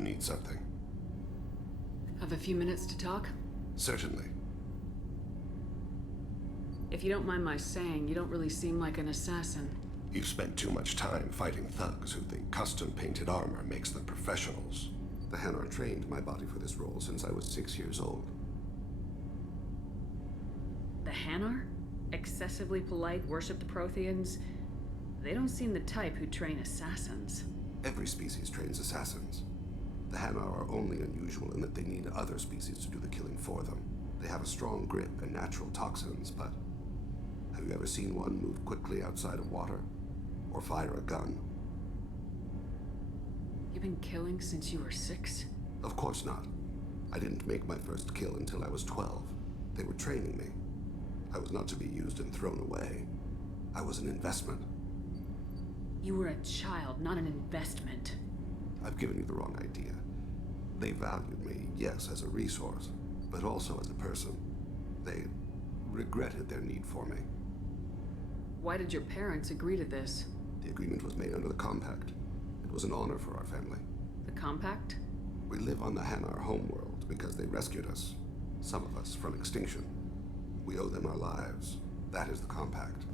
you need something? Have a few minutes to talk? Certainly. If you don't mind my saying, you don't really seem like an assassin. You've spent too much time fighting thugs who think custom-painted armor makes them professionals. The Hanar trained my body for this role since I was 6 years old. The Hanar? Excessively polite, worship the Protheans? They don't seem the type who train assassins. Every species trains assassins. The Hanar are only unusual in that they need other species to do the killing for them. They have a strong grip and natural toxins, but have you ever seen one move quickly outside of water? Or fire a gun? You've been killing since you were 6? Of course not. I didn't make my first kill until I was 12. They were training me. I was not to be used and thrown away. I was an investment. You were a child, not an investment. I've given you the wrong idea. They valued me, yes, as a resource, but also as a person. They regretted their need for me. Why did your parents agree to this? The agreement was made under the Compact. It was an honor for our family. The Compact? We live on the Hanar homeworld because they rescued us, some of us, from extinction. We owe them our lives. That is the Compact.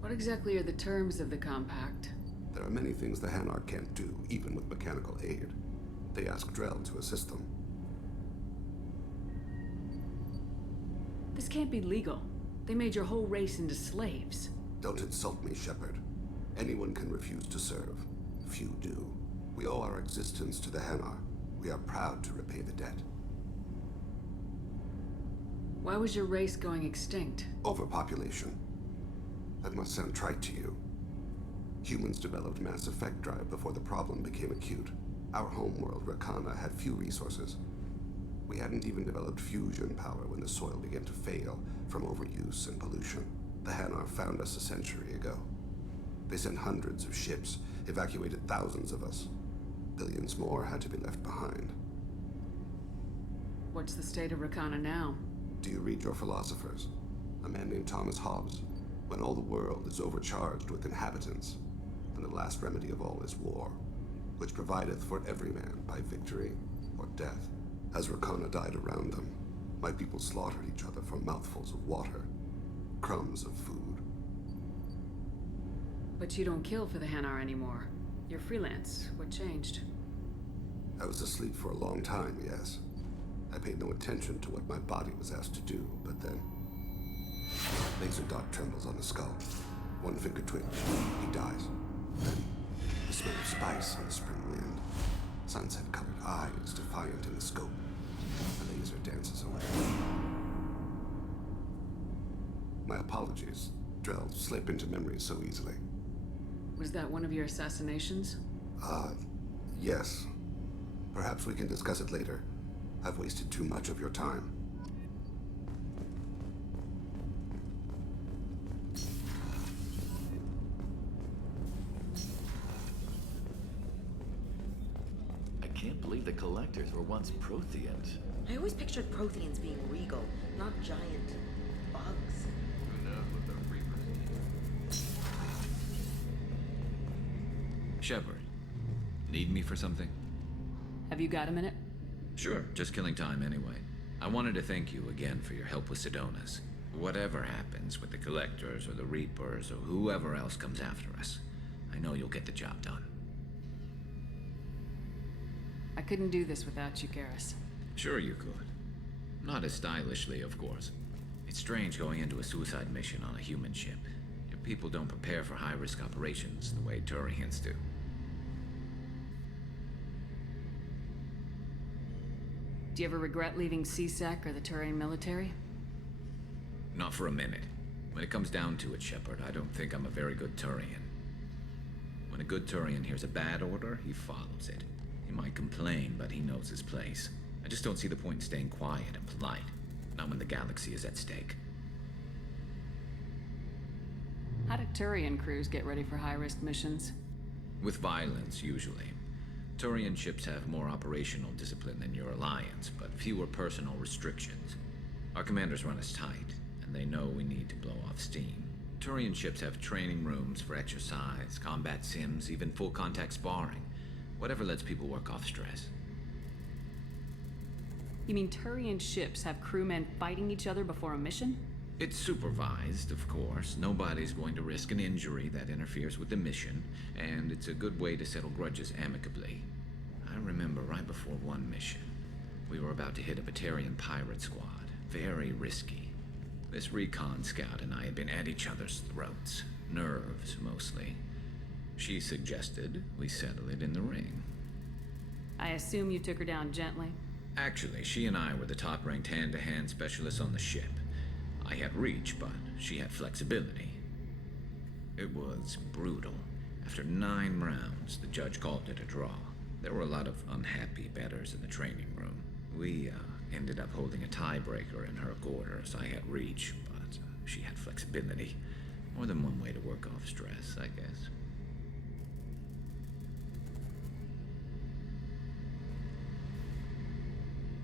What exactly are the terms of the Compact? There are many things the Hanar can't do, even with mechanical aid. They ask Drell to assist them. This can't be legal. They made your whole race into slaves. Don't insult me, Shepard. Anyone can refuse to serve. Few do. We owe our existence to the Hanar. We are proud to repay the debt. Why was your race going extinct? Overpopulation. That must sound trite to you. Humans developed mass effect drive before the problem became acute. Our homeworld, Rakana, had few resources. We hadn't even developed fusion power when the soil began to fail from overuse and pollution. The Hanar found us a century ago. They sent hundreds of ships, evacuated thousands of us. Billions more had to be left behind. What's the state of Rakana now? Do you read your philosophers? A man named Thomas Hobbes. When all the world is overcharged with inhabitants, then the last remedy of all is war, which provideth for every man by victory or death. As Rakana died around them, my people slaughtered each other for mouthfuls of water, crumbs of food. But you don't kill for the Hanar anymore. You're freelance. What changed? I was asleep for a long time, yes. I paid no attention to what my body was asked to do, but then laser dot trembles on the skull. One finger twitch. He dies. Then the smell of spice on the spring wind. Sunset-colored eyes defiant in the scope. The laser dances away. My apologies. Drell slip into memory so easily. Was that one of your assassinations? Yes. Perhaps we can discuss it later. I've wasted too much of your time. I can't believe the Collectors were once Protheans. I always pictured Protheans being regal, not giant bugs. Who knows what the Reapers need? Shepard, need me for something? Have you got a minute? Sure, just killing time anyway. I wanted to thank you again for your help with Sidonis. Whatever happens with the Collectors or the Reapers or whoever else comes after us, I know you'll get the job done. I couldn't do this without you, Garrus. Sure you could. Not as stylishly, of course. It's strange going into a suicide mission on a human ship. Your people don't prepare for high-risk operations the way Turians do. Do you ever regret leaving CSEC or the Turian military? Not for a minute. When it comes down to it, Shepard, I don't think I'm a very good Turian. When a good Turian hears a bad order, he follows it. He might complain, but he knows his place. I just don't see the point in staying quiet and polite. Not when the galaxy is at stake. How do Turian crews get ready for high-risk missions? With violence, usually. Turian ships have more operational discipline than your alliance, but fewer personal restrictions. Our commanders run us tight, and they know we need to blow off steam. Turian ships have training rooms for exercise, combat sims, even full-contact sparring. Whatever lets people work off stress. You mean Turian ships have crewmen fighting each other before a mission? It's supervised, of course. Nobody's going to risk an injury that interferes with the mission, and it's a good way to settle grudges amicably. I remember right before one mission, we were about to hit a Batarian pirate squad. Very risky. This recon scout and I had been at each other's throats. Nerves, mostly. She suggested we settle it in the ring. I assume you took her down gently? Actually, she and I were the top-ranked hand-to-hand specialists on the ship. I had reach, but she had flexibility. It was brutal. After 9 rounds, the judge called it a draw. There were a lot of unhappy bettors in the training room. We ended up holding a tiebreaker in her quarters. I had reach, but she had flexibility. More than one way to work off stress, I guess.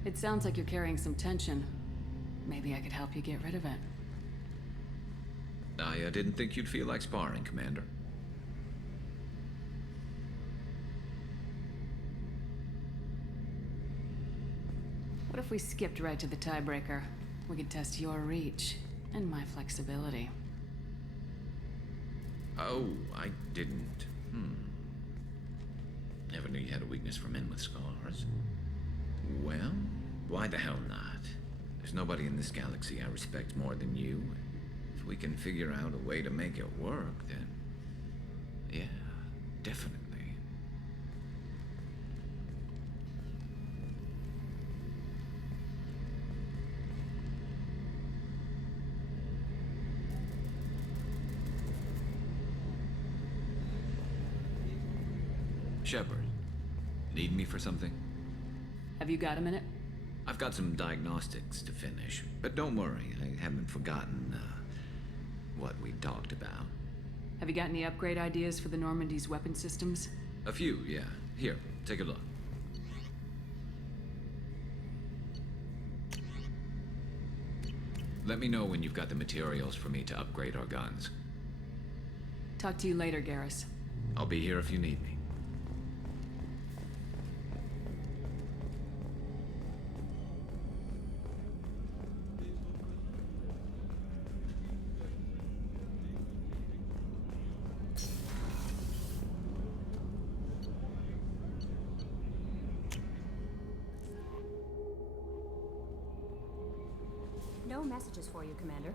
It sounds like you're carrying some tension. Maybe I could help you get rid of it. I didn't think you'd feel like sparring, Commander. What if we skipped right to the tiebreaker? We could test your reach and my flexibility. Oh, I didn't. Never knew you had a weakness for men with scars. Well, why the hell not? There's nobody in this galaxy I respect more than you. If we can figure out a way to make it work, then... yeah, definitely. Shepard, need me for something? Have you got a minute? I've got some diagnostics to finish, but don't worry, I haven't forgotten, what we talked about. Have you got any upgrade ideas for the Normandy's weapon systems? A few, yeah. Here, take a look. Let me know when you've got the materials for me to upgrade our guns. Talk to you later, Garrus. I'll be here if you need me. No messages for you, Commander.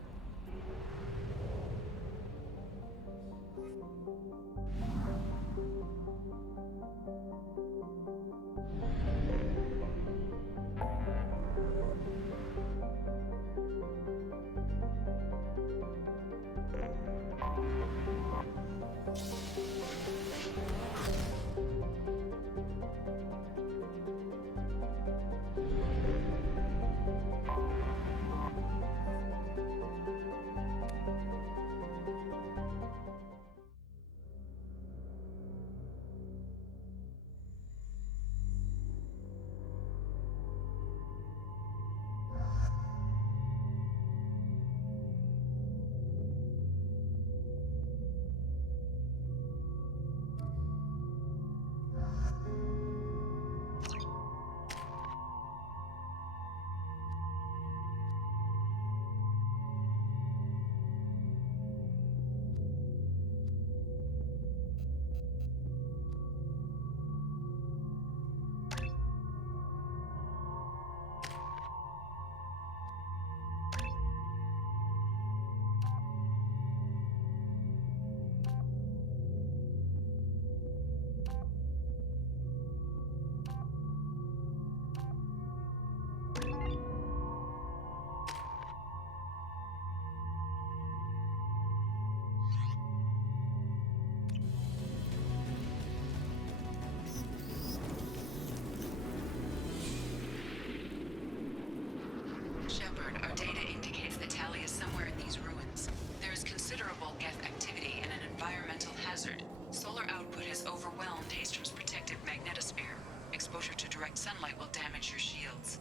Shepard, our data indicates that Tali is somewhere in these ruins. There is considerable Geth activity and an environmental hazard. Solar output has overwhelmed Hastrom's protective magnetosphere. Exposure to direct sunlight will damage your shields.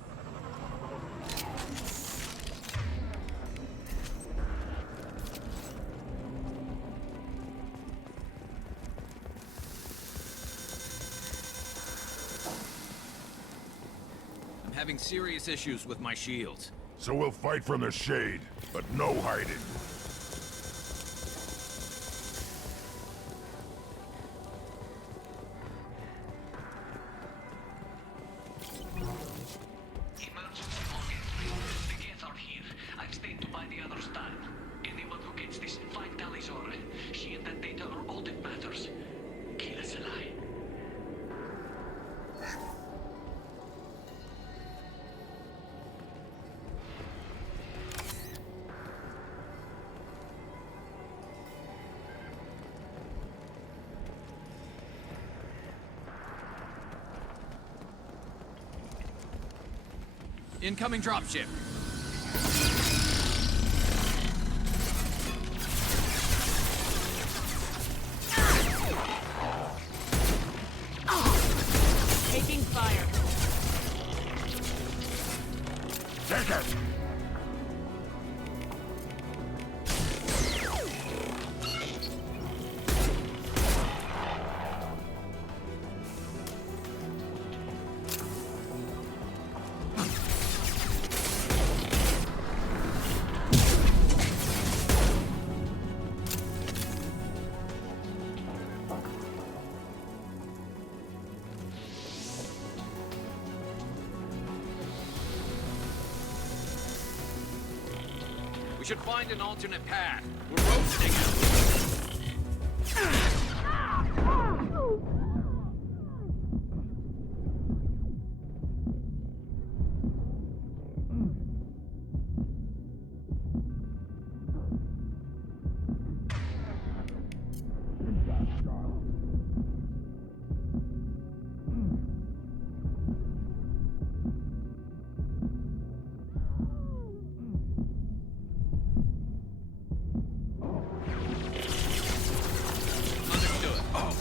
having serious issues with my shields. So we'll fight from the shade, but no hiding. Emergency pocket. The gates are here. I've stayed to buy the others time. Anyone who gets this, find Trollador. She and that data are all that matters. Kill us alive. Incoming dropship. Taking fire. Take it! We should find an alternate path. We're roasting out. Understood. Oh,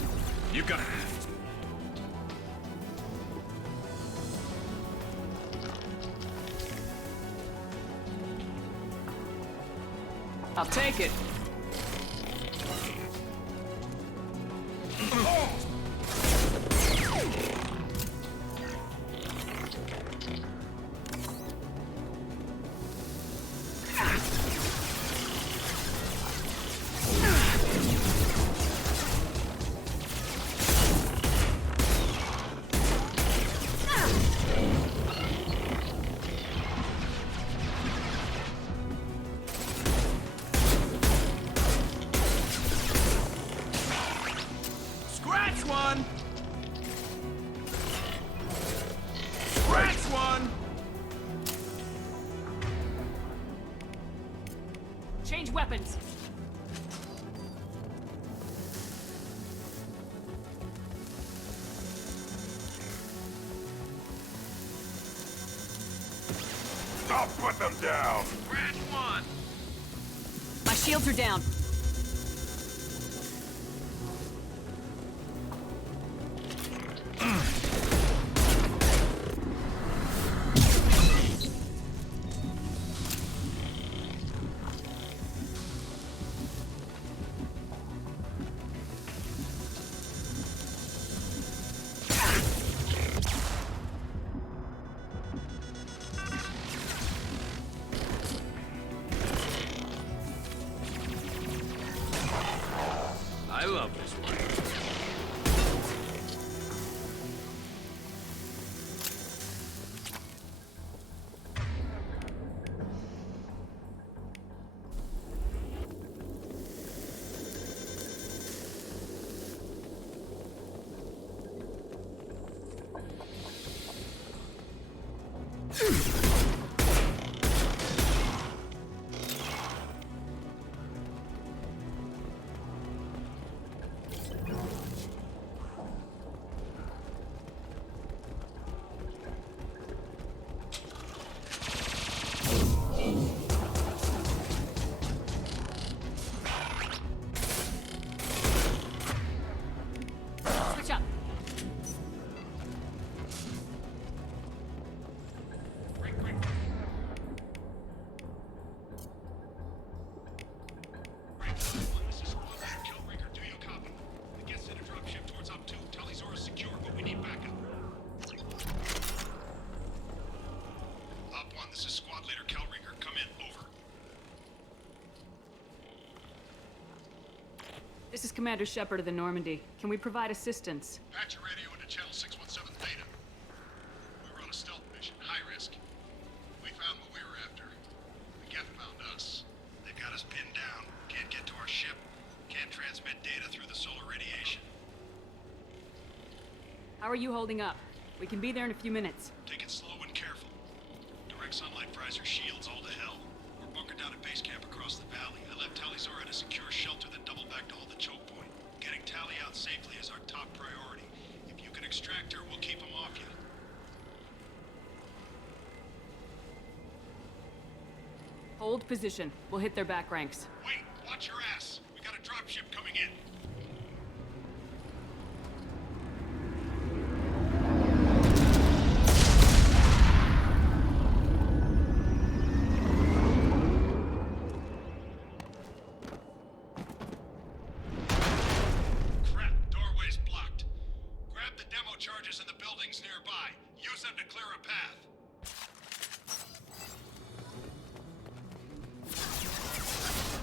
you got it. I'll take it. Scratch one! Scratch one! Change weapons. I'll put them down! Scratch one! My shields are down. I love this one. This is Commander Shepard of the Normandy. Can we provide assistance? Patch your radio into channel 617 Theta. We were on a stealth mission, high risk. We found what we were after. The Geth found us. They've got us pinned down. Can't get to our ship. Can't transmit data through the solar radiation. How are you holding up? We can be there in a few minutes. Take it slow and careful. Direct sunlight fries our shields all to hell. We're bunkered down at base camp across the valley. I left Talizor at a secure shelter, then doubled back to hold the choke point. Getting Tally out safely is our top priority. If you can extract her, we'll keep them off you. Hold position. We'll hit their back ranks. Wait, watch your ass. We got a dropship coming in. Crap, doorway's blocked. Grab the demo charges in the buildings nearby. Use them to clear a path.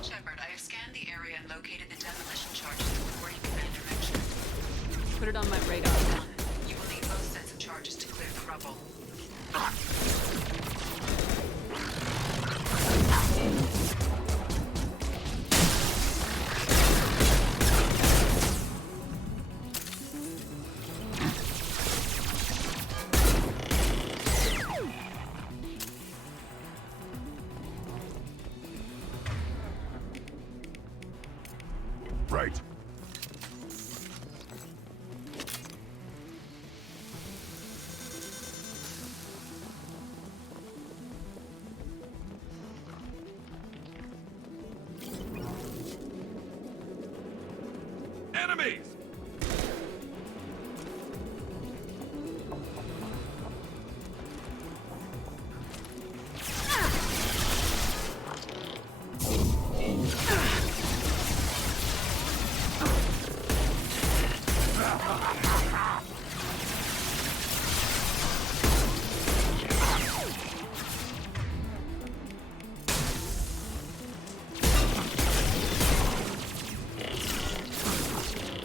Shepard, I have scanned the area and located the demolition charges the reporting commander mentioned. Put it on my radar. You will need both sets of charges to clear the rubble. Right. Enemies!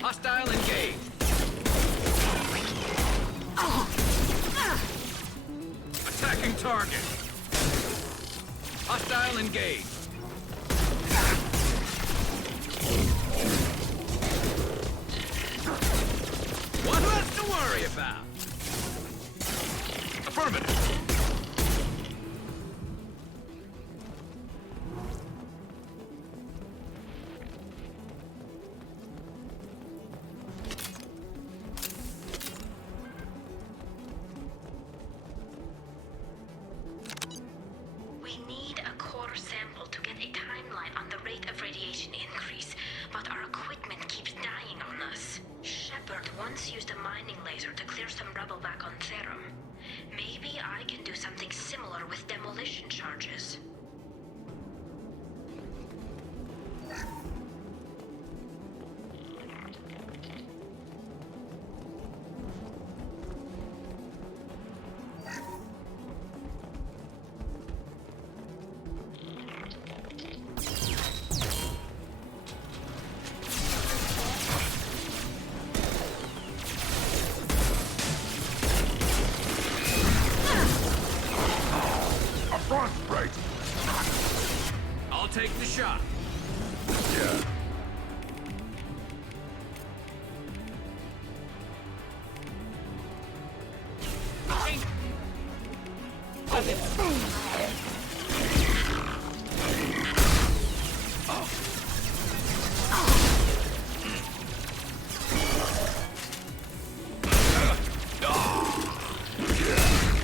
Hostile engaged. Attacking target. Hostile engaged. One less to worry about. Affirmative. We need a core sample to get a timeline on the rate of radiation increase, but our equipment keeps dying on us. Shepard once used a mining laser to clear some rubble back on Therum. Maybe I can do something similar with demolition charges. Up front! Right. I'll take the shot. Yeah. Change weapons.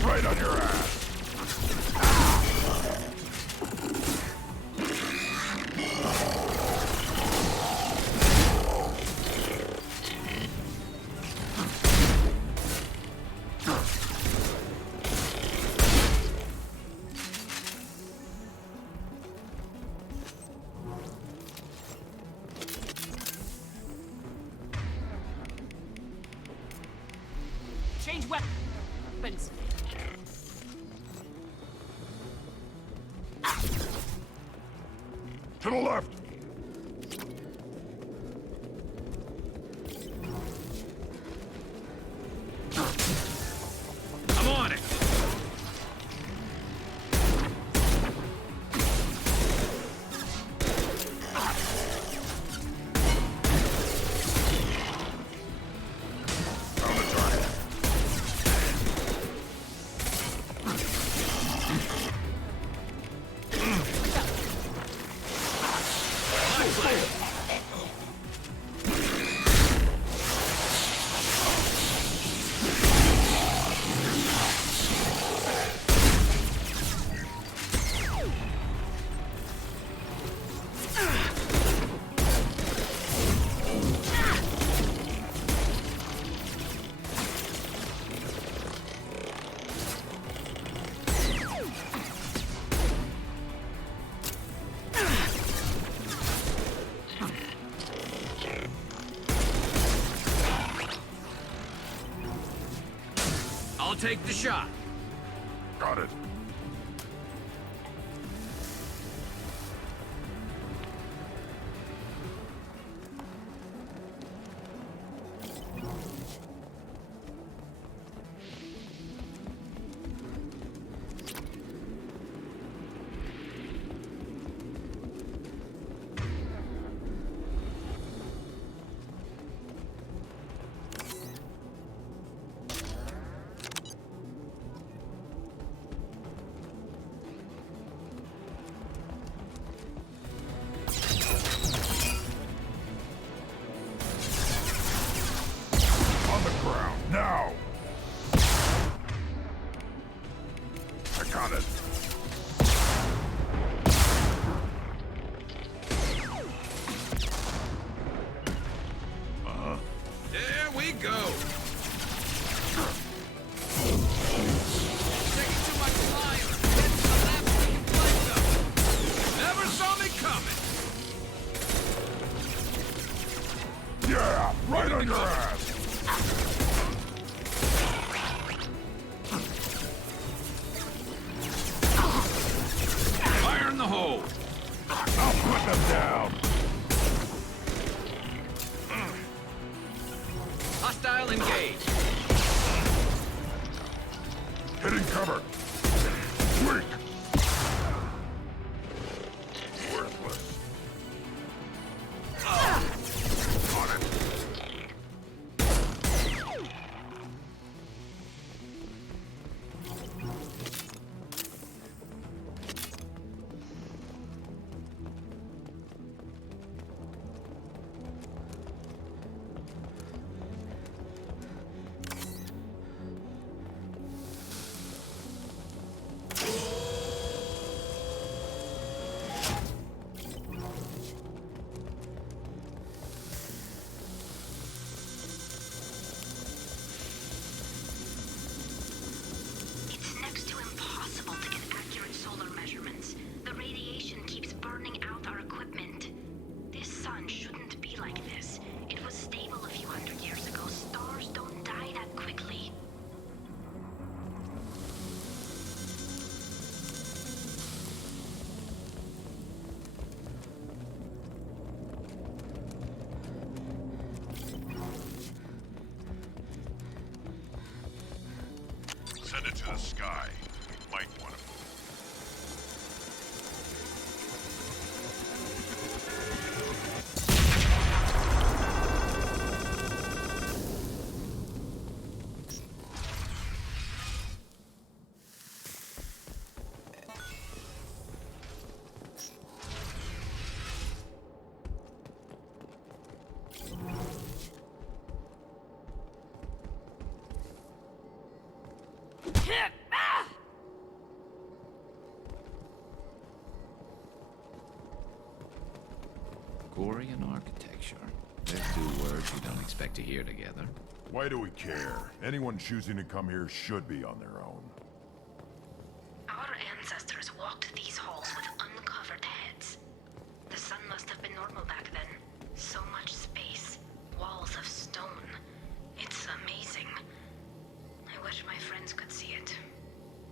Right on your ass. Change weapons. To the left. I'll take the shot. Got it. On the ground, now! I got it. There we go. Taking too much fire. Get to the left, we can flank them. Never saw me coming. Yeah, right on your ass! Fire in the hole. I'll put them down! Hostile engaged. Hitting cover! Weak! Worthless. On it! It's next to impossible to get accurate solar measurements. The radiation keeps burning out our equipment. This sun shouldn't be like this. It was stable a few hundred years ago. Stars don't die that quickly. Send it to the sky. Might want to move. Korean architecture. There's two words you don't expect to hear together. Why do we care? Anyone choosing to come here should be on their own. Our ancestors walked these halls with uncovered heads. The sun must have been normal back then. So much space. Walls of stone. It's amazing. I wish my friends could see it.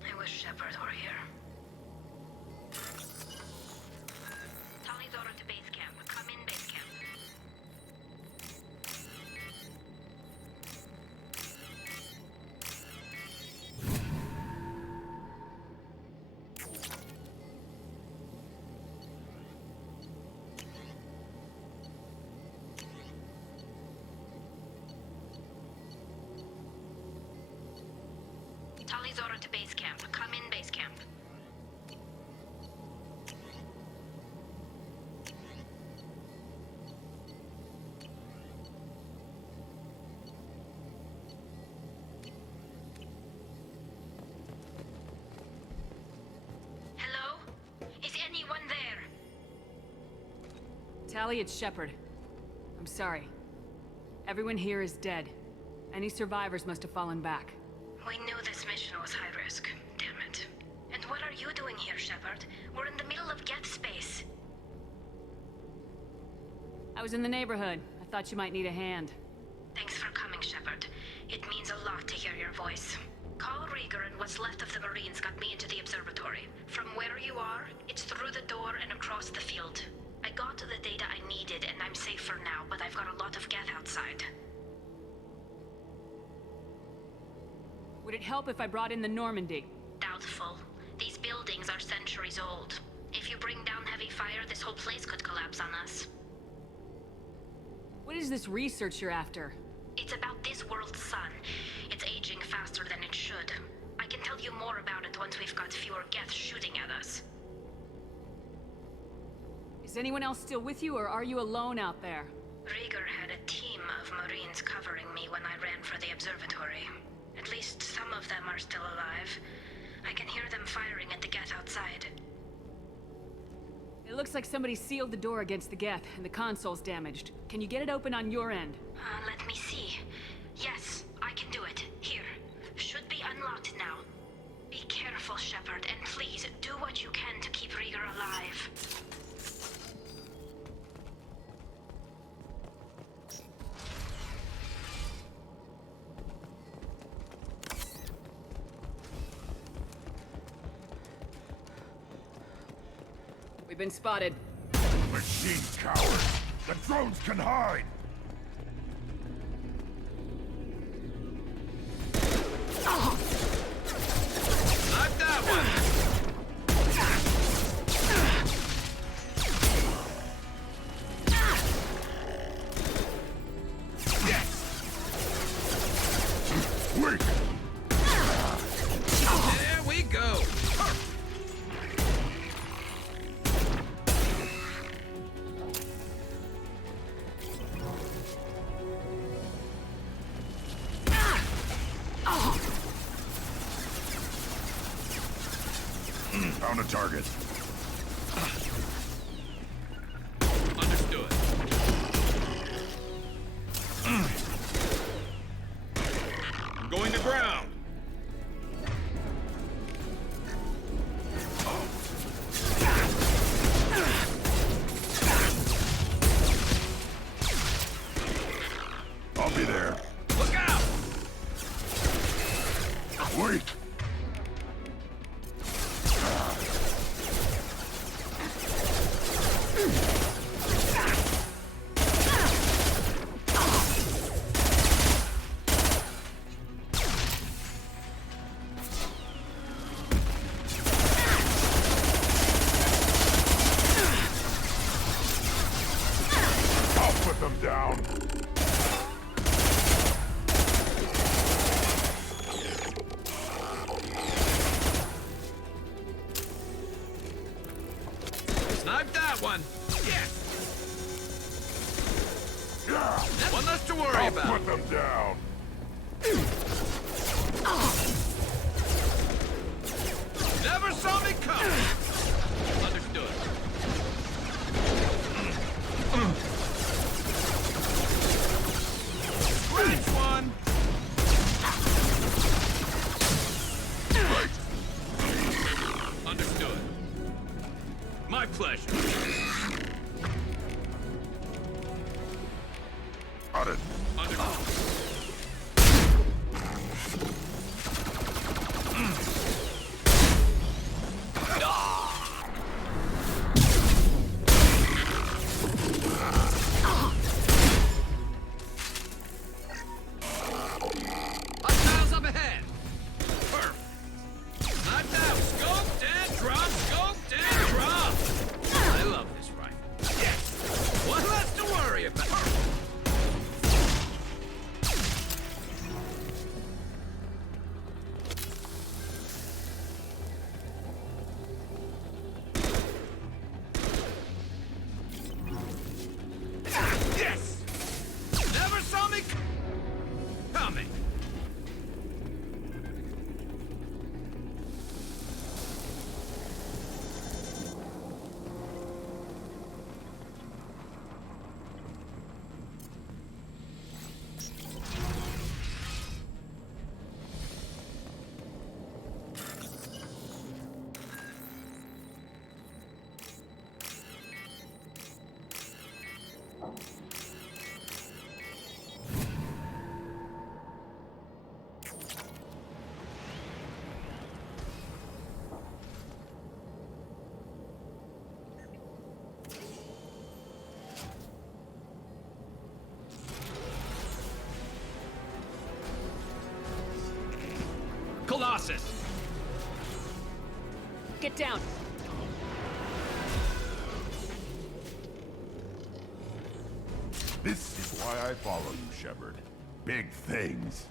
I wish Shepard were here. Trollador to base camp. Come in base camp. Trollador to base camp. Come in base camp. Tally, it's Shepard. I'm sorry. Everyone here is dead. Any survivors must have fallen back. We knew this mission was high risk. Damn it. And what are you doing here, Shepard? We're in the middle of Geth space. I was in the neighborhood. I thought you might need a hand. Thanks for coming, Shepard. It means a lot to hear your voice. Call Rieger and what's left of the Marines got me into the observatory. From where you are, it's through the door and across the field. I got the data I needed and I'm safe for now, but I've got a lot of Geth outside. Would it help if I brought in the Normandy? Doubtful. These buildings are centuries old. If you bring down heavy fire, this whole place could collapse on us. What is this research you're after? It's about this world's sun. It's aging faster than it should. I can tell you more about it once we've got fewer Geth shooting at us. Is anyone else still with you, or are you alone out there? Rieger had a team of Marines covering me when I ran for the observatory. At least some of them are still alive. I can hear them firing at the Geth outside. It looks like somebody sealed the door against the Geth, and the console's damaged. Can you get it open on your end? Let me see. Yes, I can do it. Here. Should be unlocked now. Be careful, Shepard, and please do what you can to keep Rieger alive. We've been spotted. Machine coward! The drones can hide! Not that one! Yes! Wait! There we go! Found a target. Understood. I'm going to ground. I'll be there. Look out! Wait! I'll put them down. Snipe that one! Yes! Yeah. One less to worry I'll about. put them down. Never saw me coming! Understood. Scratch one! Understood. My pleasure. Got it. Understood. Hostiles up ahead. Perfect. Knocked out. Scoped and dropped. Scoped and dropped. I love this rifle. Yes. One less to worry about. down! This is why I follow you, Shepard. Big things.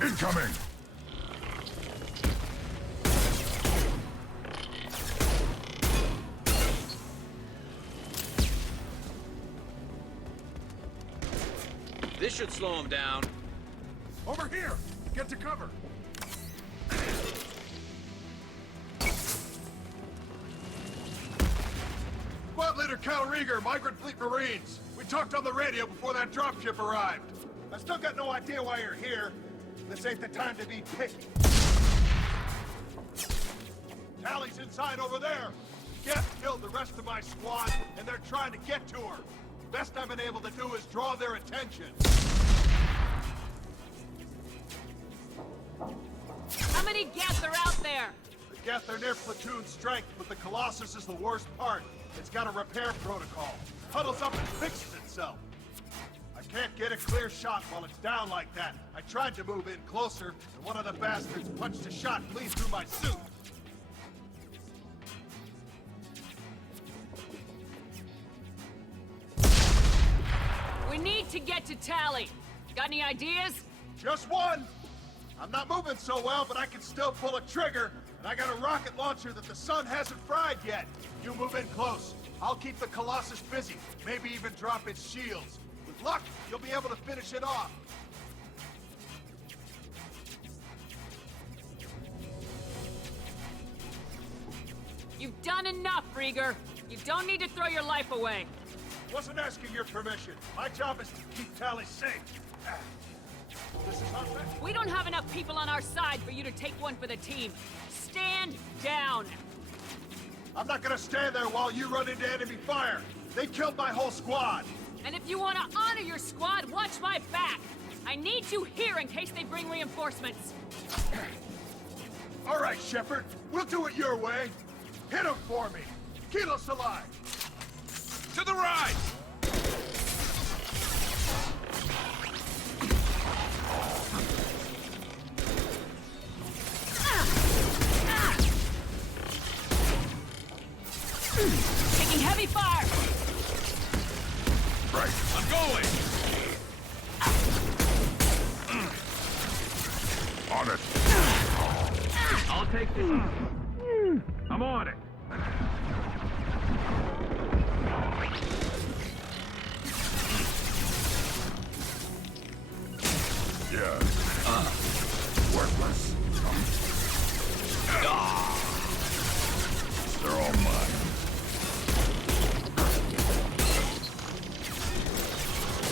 Incoming! This should slow him down. Over here! Get to cover! Squad Leader Cal Rieger, Migrant Fleet Marines. We talked on the radio before that dropship arrived. I still got no idea why you're here. This ain't the time to be picky. Tally's inside over there. Geth killed the rest of my squad, and they're trying to get to her. Best I've been able to do is draw their attention. How many Geth are out there? The Geth are near platoon strength, but the Colossus is the worst part. It's got a repair protocol. Huddles up and fixes itself. I can't get a clear shot while it's down like that. I tried to move in closer, and one of the bastards punched a shot clean through my suit. We need to get to Tally. Got any ideas? Just one! I'm not moving so well, but I can still pull a trigger, and I got a rocket launcher that the sun hasn't fried yet. You move in close. I'll keep the Colossus busy, maybe even drop its shields. With luck, you'll be able to finish it off. You've done enough, Rieger. You don't need to throw your life away. Wasn't asking your permission. My job is to keep Tally safe. This is not fair. We don't have enough people on our side for you to take one for the team. Stand down. I'm not gonna stand there while you run into enemy fire. They killed my whole squad. And if you want to honor your squad, watch my back. I need you here in case they bring reinforcements. All right, Shepard. We'll do it your way. Hit him for me. Keep us alive. To the right! Taking heavy fire! Right. I'm going! On it. I'll take this. I'm on it. Yeah. Worthless. They're all mine.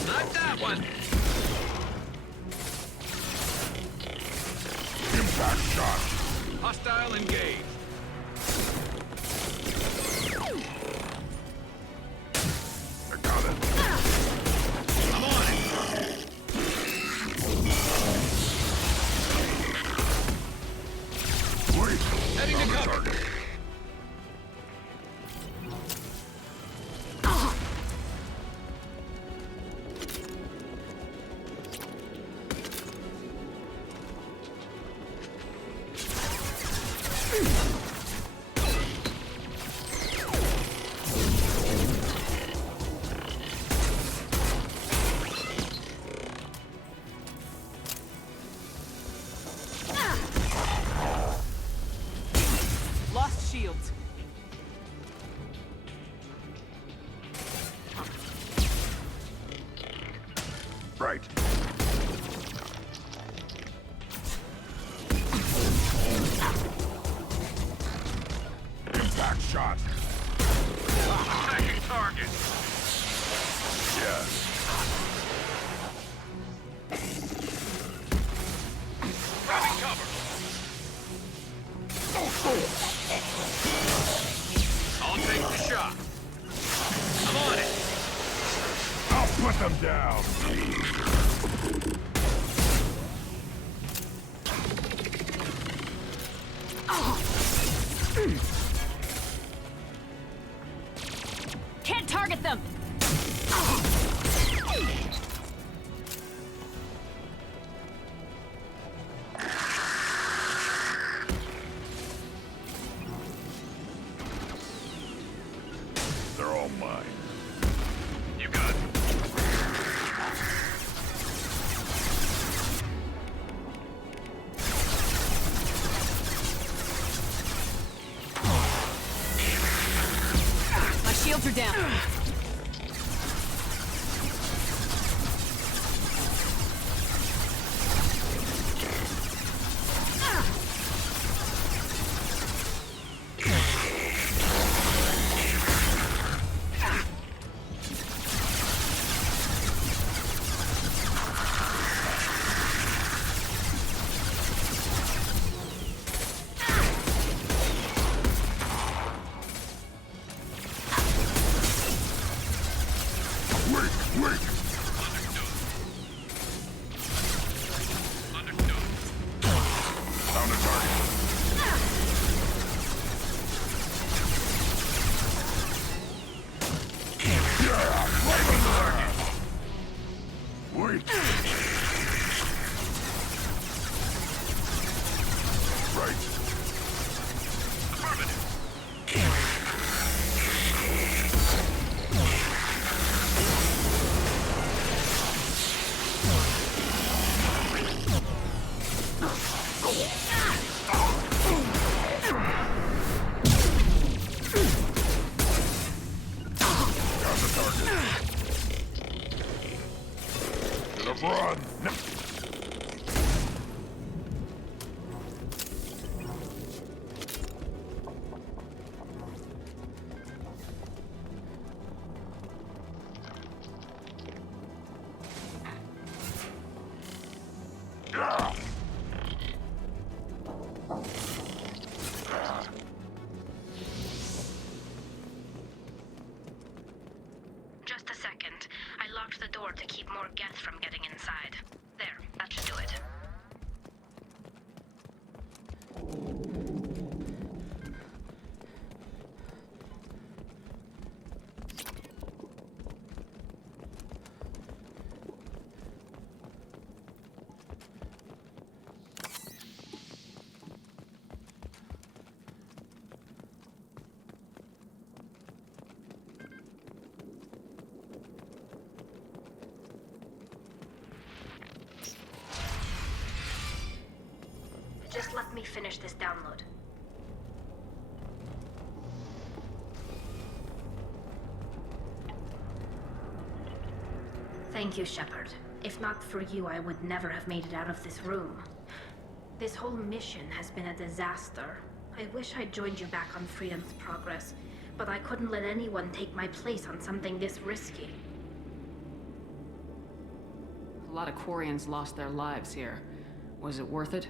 Not that one! Impact shot. Hostile engaged. I got it. I'm on it! Wait. Heading to On the cover. target. Lost shields. Right. Impact shot. Attacking target! Yes. Grabbing cover! I'll take the shot. I'm on it! I'll put them down. Can't target them! all mine. You got it. My shields are down. Run! No. Just a second. I locked the door to keep more Geth from getting inside. There, that should do it. Just let me finish this download. Thank you, Shepard. If not for you, I would never have made it out of this room. This whole mission has been a disaster. I wish I'd joined you back on Freedom's Progress, but I couldn't let anyone take my place on something this risky. A lot of Quarians lost their lives here. Was it worth it?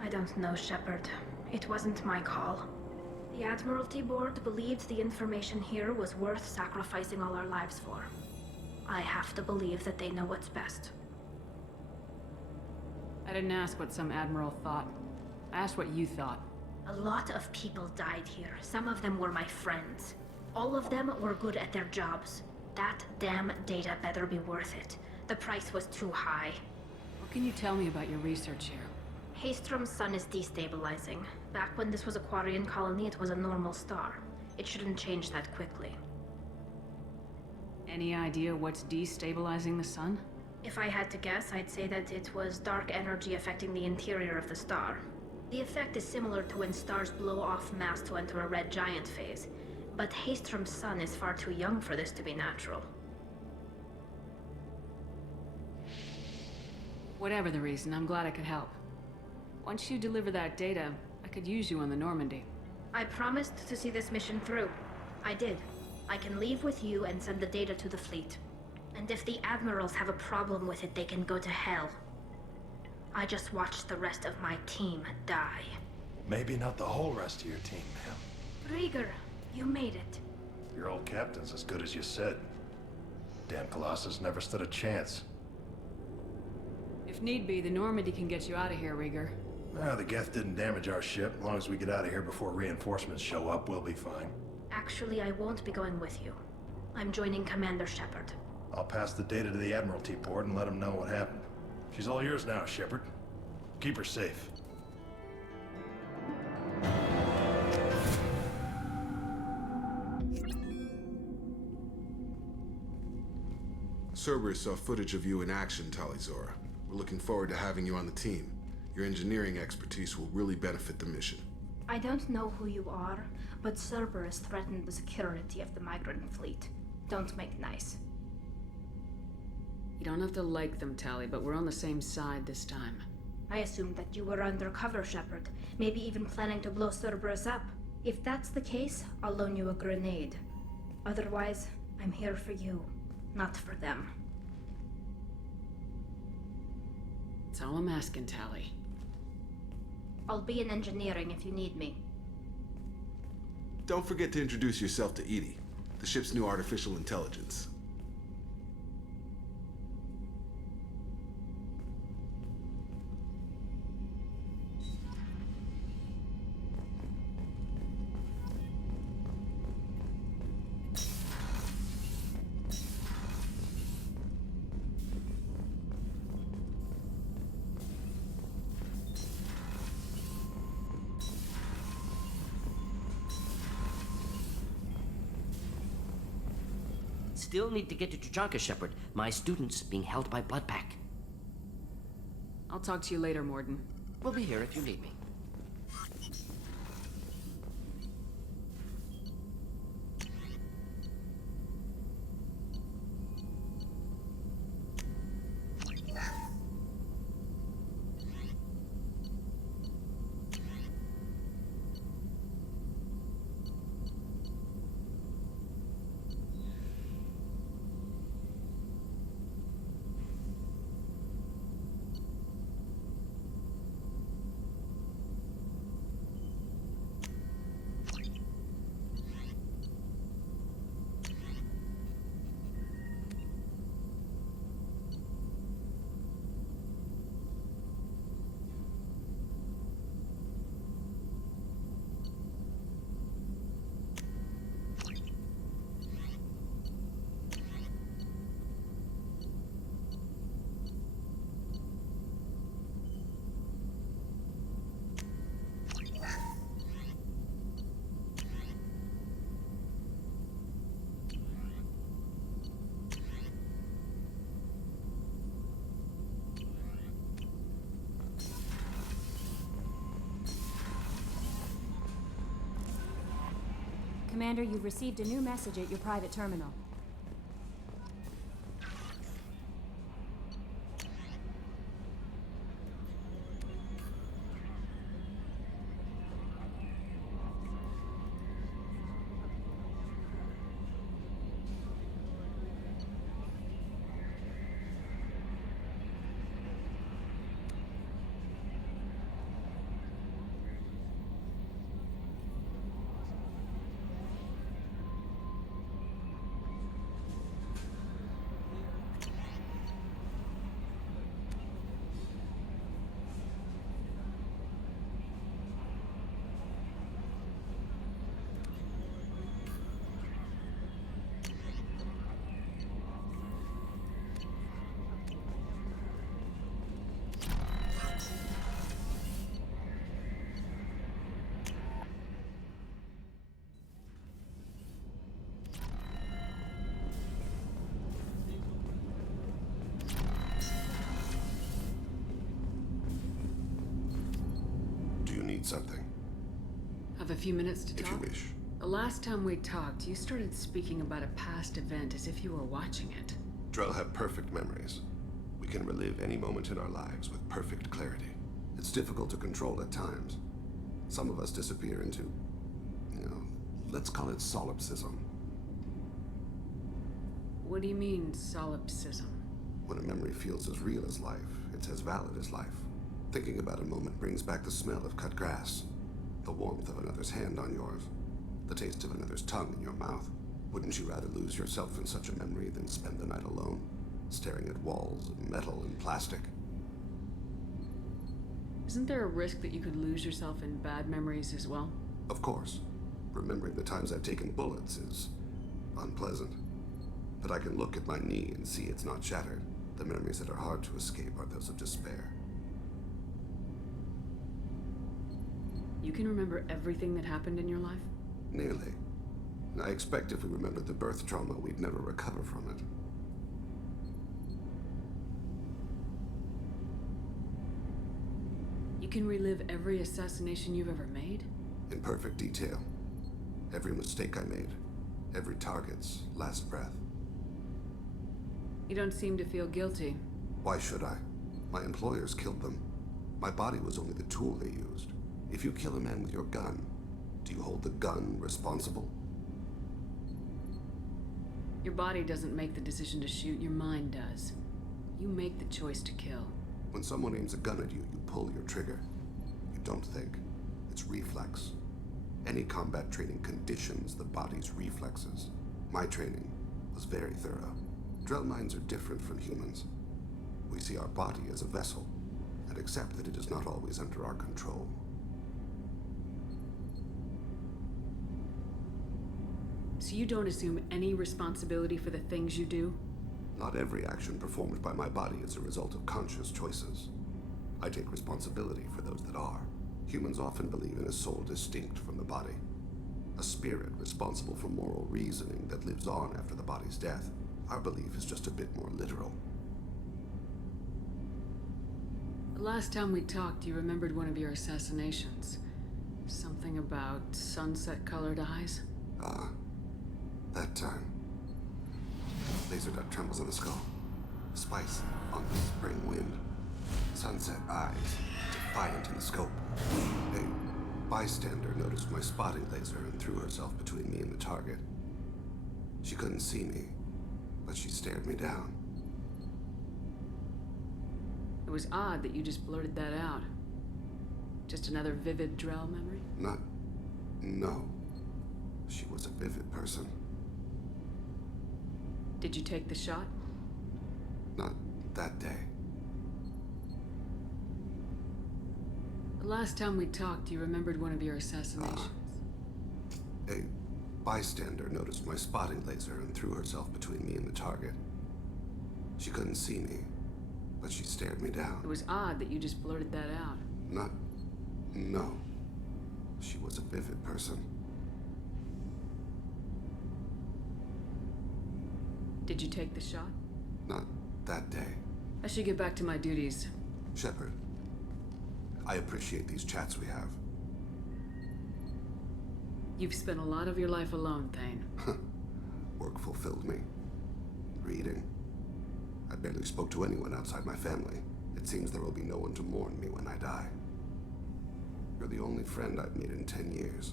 I don't know, Shepard. It wasn't my call. The Admiralty Board believed the information here was worth sacrificing all our lives for. I have to believe that they know what's best. I didn't ask what some admiral thought. I asked what you thought. A lot of people died here. Some of them were my friends. All of them were good at their jobs. That damn data better be worth it. The price was too high. What can you tell me about your research here? Haystrom's sun is destabilizing. Back when this was a Quarian colony, it was a normal star. It shouldn't change that quickly. Any idea what's destabilizing the sun? If I had to guess, I'd say that it was dark energy affecting the interior of the star. The effect is similar to when stars blow off mass to enter a red giant phase, but Haystrom's sun is far too young for this to be natural. Whatever the reason, I'm glad I could help. Once you deliver that data, I could use you on the Normandy. I promised to see this mission through. I did. I can leave with you and send the data to the fleet. And if the admirals have a problem with it, they can go to hell. I just watched the rest of my team die. Maybe not the whole rest of your team, ma'am. Rieger, you made it. Your old captain's as good as you said. Damn Colossus never stood a chance. If need be, the Normandy can get you out of here, Rieger. The Geth didn't damage our ship. As long as we get out of here before reinforcements show up, we'll be fine. Actually, I won't be going with you. I'm joining Commander Shepard. I'll pass the data to the Admiralty Board and let them know what happened. She's all yours now, Shepard. Keep her safe. Cerberus saw footage of you in action, Talizora. We're looking forward to having you on the team. Your engineering expertise will really benefit the mission. I don't know who you are, but Cerberus threatened the security of the migrant fleet. Don't make nice. You don't have to like them, Tally, but we're on the same side this time. I assumed that you were undercover, Shepard. Maybe even planning to blow Cerberus up. If that's the case, I'll loan you a grenade. Otherwise, I'm here for you, not for them. That's all I'm asking, Tally. I'll be in engineering if you need me. Don't forget to introduce yourself to Edie, the ship's new artificial intelligence. Still need to get to Tuchanka, Shepard. My student's being held by Bloodpack. I'll talk to you later, Morden. We'll be here if you need me. Commander, you've received a new message at your private terminal. Something. Have a few minutes to talk? If you wish. The last time we talked, you started speaking about a past event as if you were watching it. Drell have perfect memories. We can relive any moment in our lives with perfect clarity. It's difficult to control at times. Some of us disappear into, let's call it solipsism. What do you mean, solipsism? When a memory feels as real as life, it's as valid as life. Thinking about a moment brings back the smell of cut grass, the warmth of another's hand on yours, the taste of another's tongue in your mouth. Wouldn't you rather lose yourself in such a memory than spend the night alone, staring at walls of metal and plastic? Isn't there a risk that you could lose yourself in bad memories as well? Of course. Remembering the times I've taken bullets is unpleasant. But I can look at my knee and see it's not shattered. The memories that are hard to escape are those of despair. You can remember everything that happened in your life? Nearly. I expect if we remembered the birth trauma, we'd never recover from it. You can relive every assassination you've ever made? In perfect detail. Every mistake I made. Every target's last breath. You don't seem to feel guilty. Why should I? My employers killed them. My body was only the tool they used. If you kill a man with your gun, do you hold the gun responsible? Your body doesn't make the decision to shoot, your mind does. You make the choice to kill. When someone aims a gun at you, you pull your trigger. You don't think. It's reflex. Any combat training conditions the body's reflexes. My training was very thorough. Drell minds are different from humans. We see our body as a vessel, and accept that it is not always under our control. So you don't assume any responsibility for the things you do? Not every action performed by my body is a result of conscious choices. I take responsibility for those that are. Humans often believe in a soul distinct from the body. A spirit responsible for moral reasoning that lives on after the body's death. Our belief is just a bit more literal. The last time we talked, you remembered one of your assassinations. Something about sunset-colored eyes? That time. Laser dot trembles on the skull. Spice on the spring wind. Sunset eyes, defiant in the scope. A bystander noticed my spotting laser and threw herself between me and the target. She couldn't see me, but she stared me down. It was odd that you just blurted that out. Just another vivid Drell memory? No. She was a vivid person. Did you take the shot? Not that day. The last time we talked, you remembered one of your assassinations. A bystander noticed my spotting laser and threw herself between me and the target. She couldn't see me, but she stared me down. It was odd that you just blurted that out. No. She was a vivid person. Did you take the shot? Not that day. I should get back to my duties. Shepard, I appreciate these chats we have. You've spent a lot of your life alone, Thane. Work fulfilled me. Reading. I barely spoke to anyone outside my family. It seems there will be no one to mourn me when I die. You're the only friend I've made in 10 years.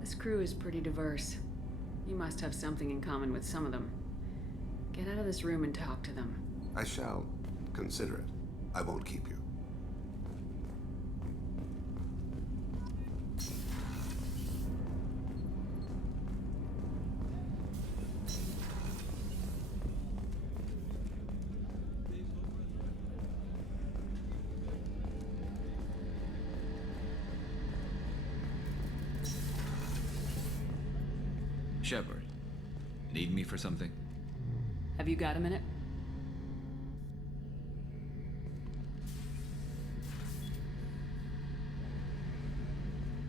This crew is pretty diverse. You must have something in common with some of them. Get out of this room and talk to them. I shall consider it. I won't keep you. Shepard, need me for something? Have you got a minute?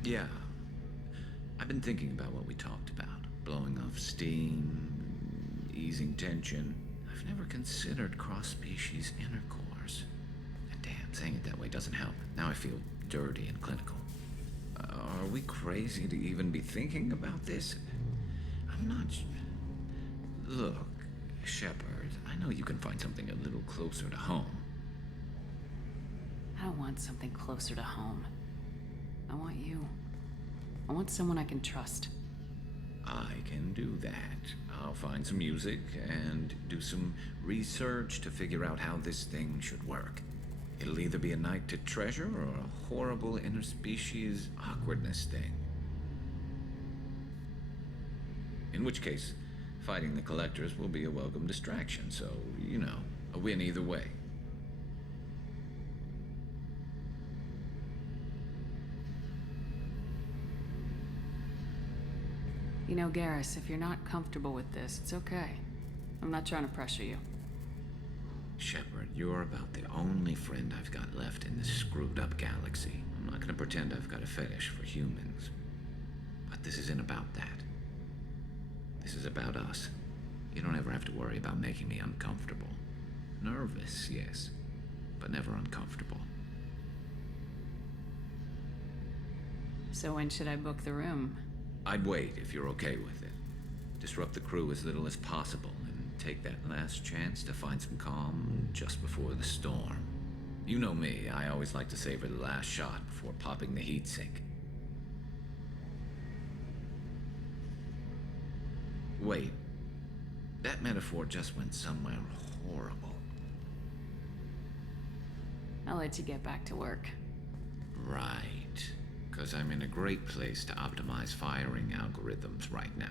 Yeah. I've been thinking about what we talked about. Blowing off steam, easing tension. I've never considered cross-species intercourse. And damn, saying it that way doesn't help. Now I feel dirty and clinical. Are we crazy to even be thinking about this? I'm not... Look, Shepard, I know you can find something a little closer to home. I don't want something closer to home. I want you. I want someone I can trust. I can do that. I'll find some music and do some research to figure out how this thing should work. It'll either be a night to treasure or a horrible interspecies awkwardness thing. In which case, fighting the collectors will be a welcome distraction, so, you know, a win either way. You know, Garrus, if you're not comfortable with this, it's okay. I'm not trying to pressure you. Shepard, you're about the only friend I've got left in this screwed-up galaxy. I'm not gonna pretend I've got a fetish for humans. But this isn't about that. This is about us. You don't ever have to worry about making me uncomfortable. Nervous, yes, but never uncomfortable. So when should I book the room? I'd wait if you're okay with it. Disrupt the crew as little as possible, and take that last chance to find some calm just before the storm. You know me, I always like to savor the last shot before popping the heatsink. Wait, that metaphor just went somewhere horrible. I'll let you get back to work. Right, because I'm in a great place to optimize firing algorithms right now.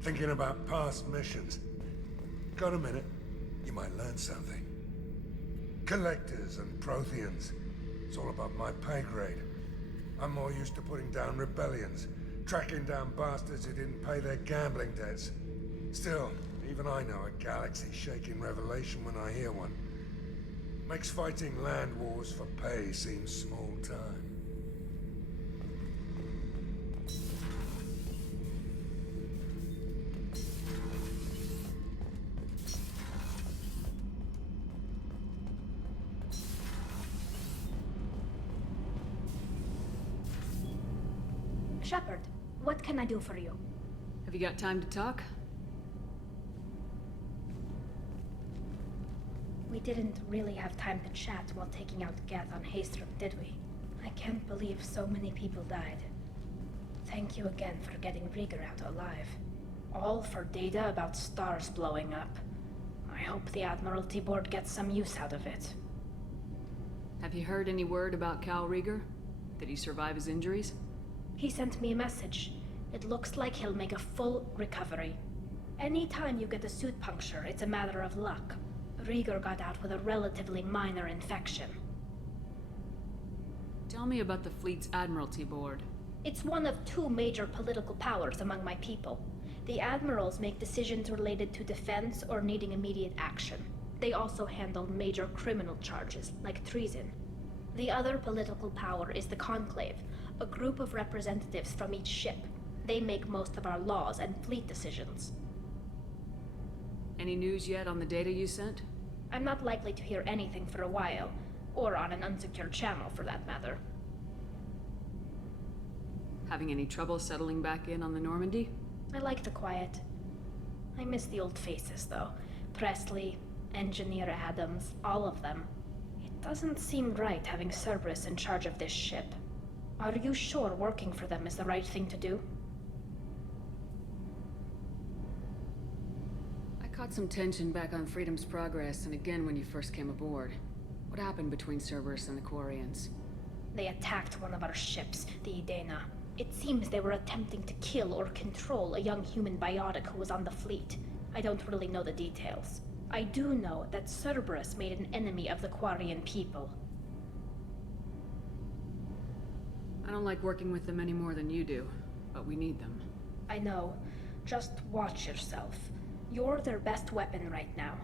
Thinking about past missions. Got a minute? You might learn something. Collectors and Protheans. It's all above my pay grade. I'm more used to putting down rebellions, tracking down bastards who didn't pay their gambling debts. Still, even I know a galaxy-shaking revelation when I hear one. Makes fighting land wars for pay seem small time. Shepard, what can I do for you? Have you got time to talk? We didn't really have time to chat while taking out Geth on Haystrip, did we? I can't believe so many people died. Thank you again for getting Rieger out alive. All for data about stars blowing up. I hope the Admiralty Board gets some use out of it. Have you heard any word about Cal Rieger? Did he survive his injuries? He sent me a message. It looks like he'll make a full recovery. Anytime you get a suit puncture, it's a matter of luck. Rieger got out with a relatively minor infection. Tell me about the fleet's Admiralty Board. It's one of two major political powers among my people. The admirals make decisions related to defense or needing immediate action. They also handle major criminal charges, like treason. The other political power is the Conclave, a group of representatives from each ship. They make most of our laws and fleet decisions. Any news yet on the data you sent? I'm not likely to hear anything for a while, or on an unsecured channel for that matter. Having any trouble settling back in on the Normandy? I like the quiet. I miss the old faces, though. Presley, Engineer Adams, all of them. It doesn't seem right having Cerberus in charge of this ship. Are you sure working for them is the right thing to do? I caught some tension back on Freedom's Progress, and again when you first came aboard. What happened between Cerberus and the Quarians? They attacked one of our ships, the Idena. It seems they were attempting to kill or control a young human biotic who was on the fleet. I don't really know the details. I do know that Cerberus made an enemy of the Quarian people. I don't like working with them any more than you do, but we need them. I know. Just watch yourself. You're their best weapon right now.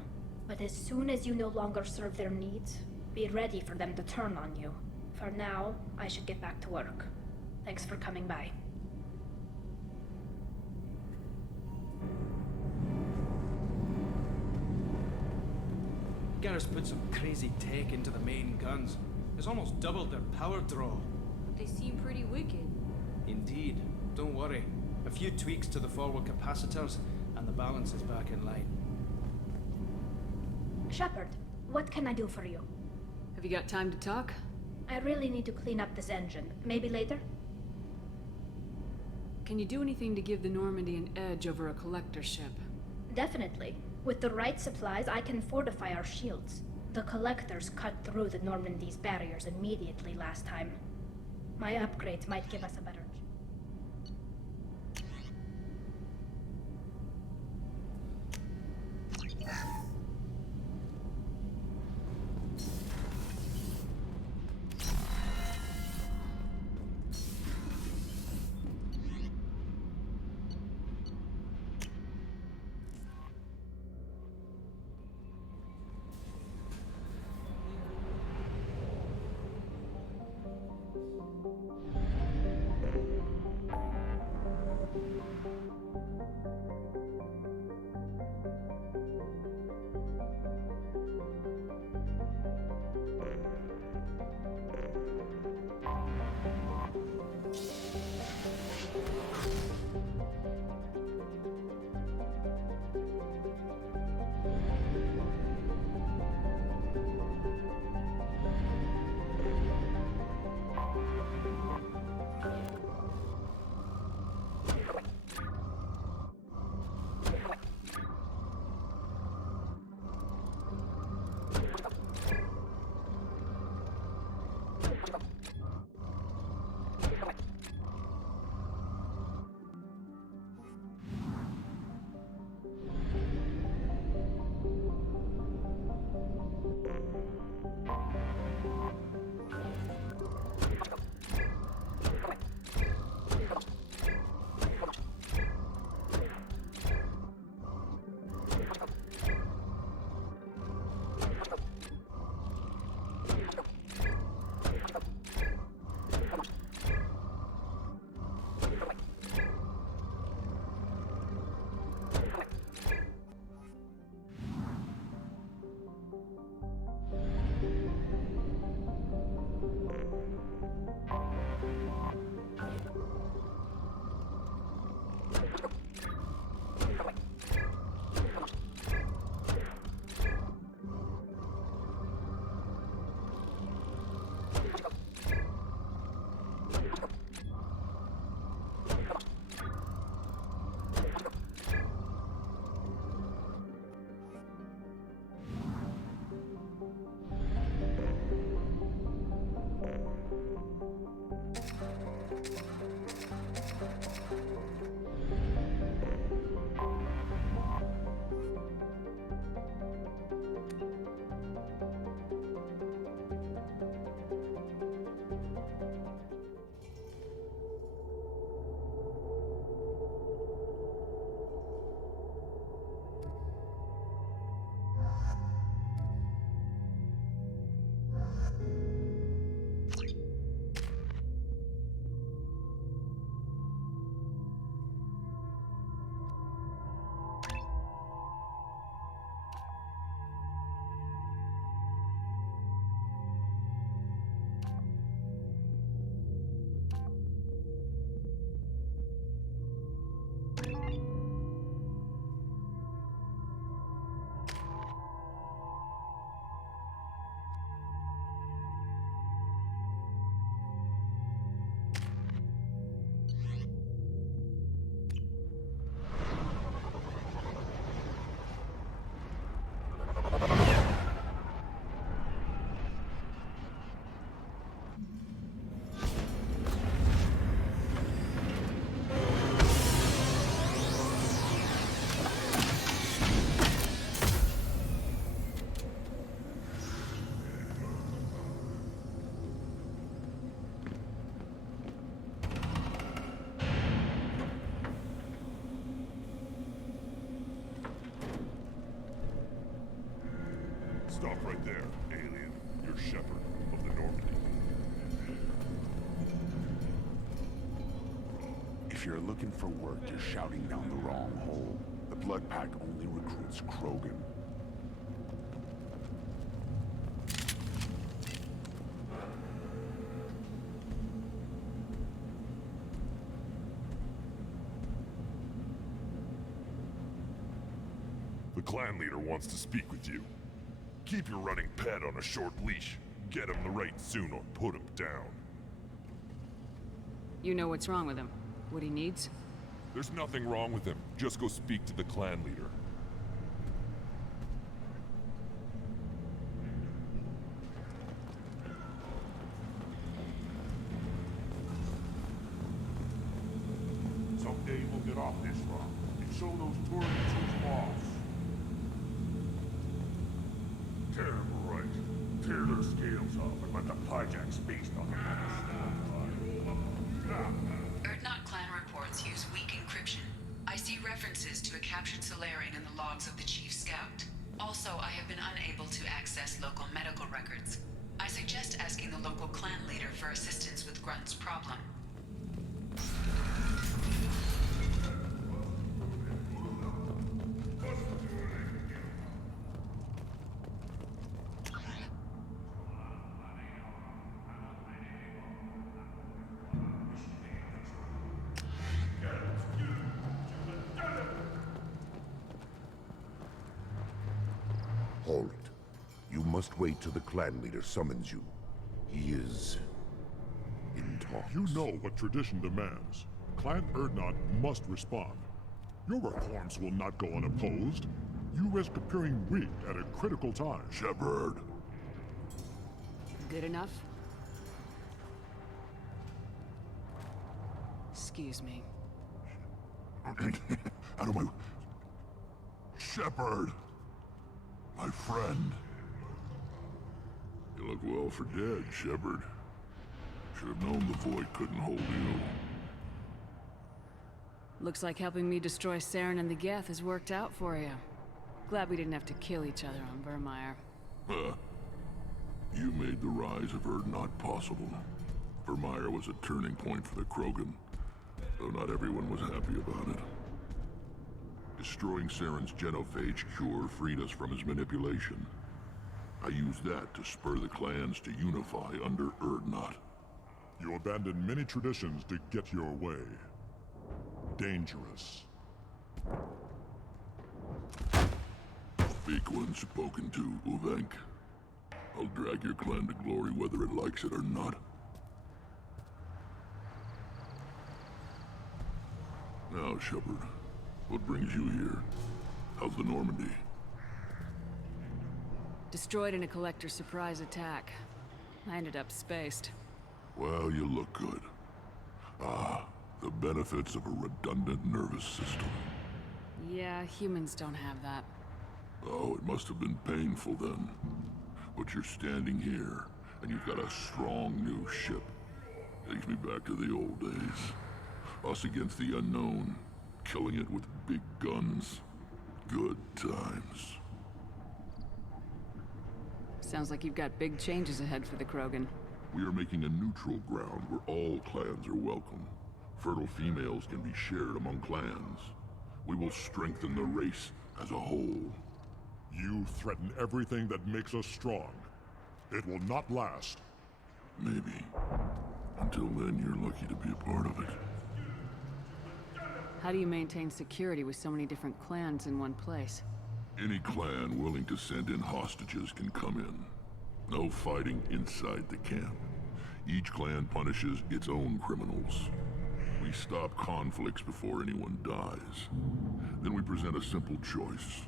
But as soon as you no longer serve their needs, be ready for them to turn on you. For now, I should get back to work. Thanks for coming by. Garrus put some crazy tech into the main guns. It's almost doubled their power draw. They seem pretty wicked. Indeed. Don't worry. A few tweaks to the forward capacitors, and the balance is back in line. Shepard, what can I do for you? Have you got time to talk? I really need to clean up this engine. Maybe later? Can you do anything to give the Normandy an edge over a collector ship? Definitely. With the right supplies, I can fortify our shields. The Collectors cut through the Normandy's barriers immediately last time. My upgrades might give us a better Stop right there, alien. You're Shepard of the Normandy. If you're looking for work, you're shouting down the wrong hole. The Blood Pack only recruits Krogan. The clan leader wants to speak with you. Keep your running pet on a short leash. Get him the right soon or put him down. You know what's wrong with him? What he needs? There's nothing wrong with him. Just go speak to the clan leader. stop this from and show those tourists who's boss. Tear them right. Tear their scales off and let the Pyjaks feast on them. Erdnot clan reports use weak encryption. I see references to a captured Solarian in the logs of the Chief Scout. Also, I have been unable to access local medical records. I suggest asking the local clan leader for assistance with Grunt's problem. Hold it. You must wait till the clan leader summons you. He is in talks. You know what tradition demands. Clan Erdnot must respond. Your reforms will not go unopposed. You risk appearing weak at a critical time. Shepard. Good enough? Excuse me. Out of my... Shepard! My friend. You look well for dead, Shepard. Should have known the void couldn't hold you. Looks like helping me destroy Saren and the Geth has worked out for you. Glad we didn't have to kill each other on Vermeer. You made the rise of Erdnot possible. Vermeer was a turning point for the Krogan, though not everyone was happy about it. Destroying Saren's genophage cure freed us from his manipulation. I used that to spur the clans to unify under Erdnot. You abandoned many traditions to get your way. Dangerous. Speak when spoken to, Uvenk. I'll drag your clan to glory whether it likes it or not. Now, Shepard, what brings you here? How's the Normandy? Destroyed in a collector surprise attack. I ended up spaced. Well, you look good. Ah, the benefits of a redundant nervous system. Yeah, humans don't have that. Oh, it must have been painful then. But you're standing here, and you've got a strong new ship. Takes me back to the old days. Us against the unknown, killing it with big guns. Good times. Sounds like you've got big changes ahead for the Krogan. We are making a neutral ground where all clans are welcome. Fertile females can be shared among clans. We will strengthen the race as a whole. You threaten everything that makes us strong. It will not last. Maybe. Until then, you're lucky to be a part of it. How do you maintain security with so many different clans in one place? Any clan willing to send in hostages can come in. No fighting inside the camp. Each clan punishes its own criminals. We stop conflicts before anyone dies. Then we present a simple choice.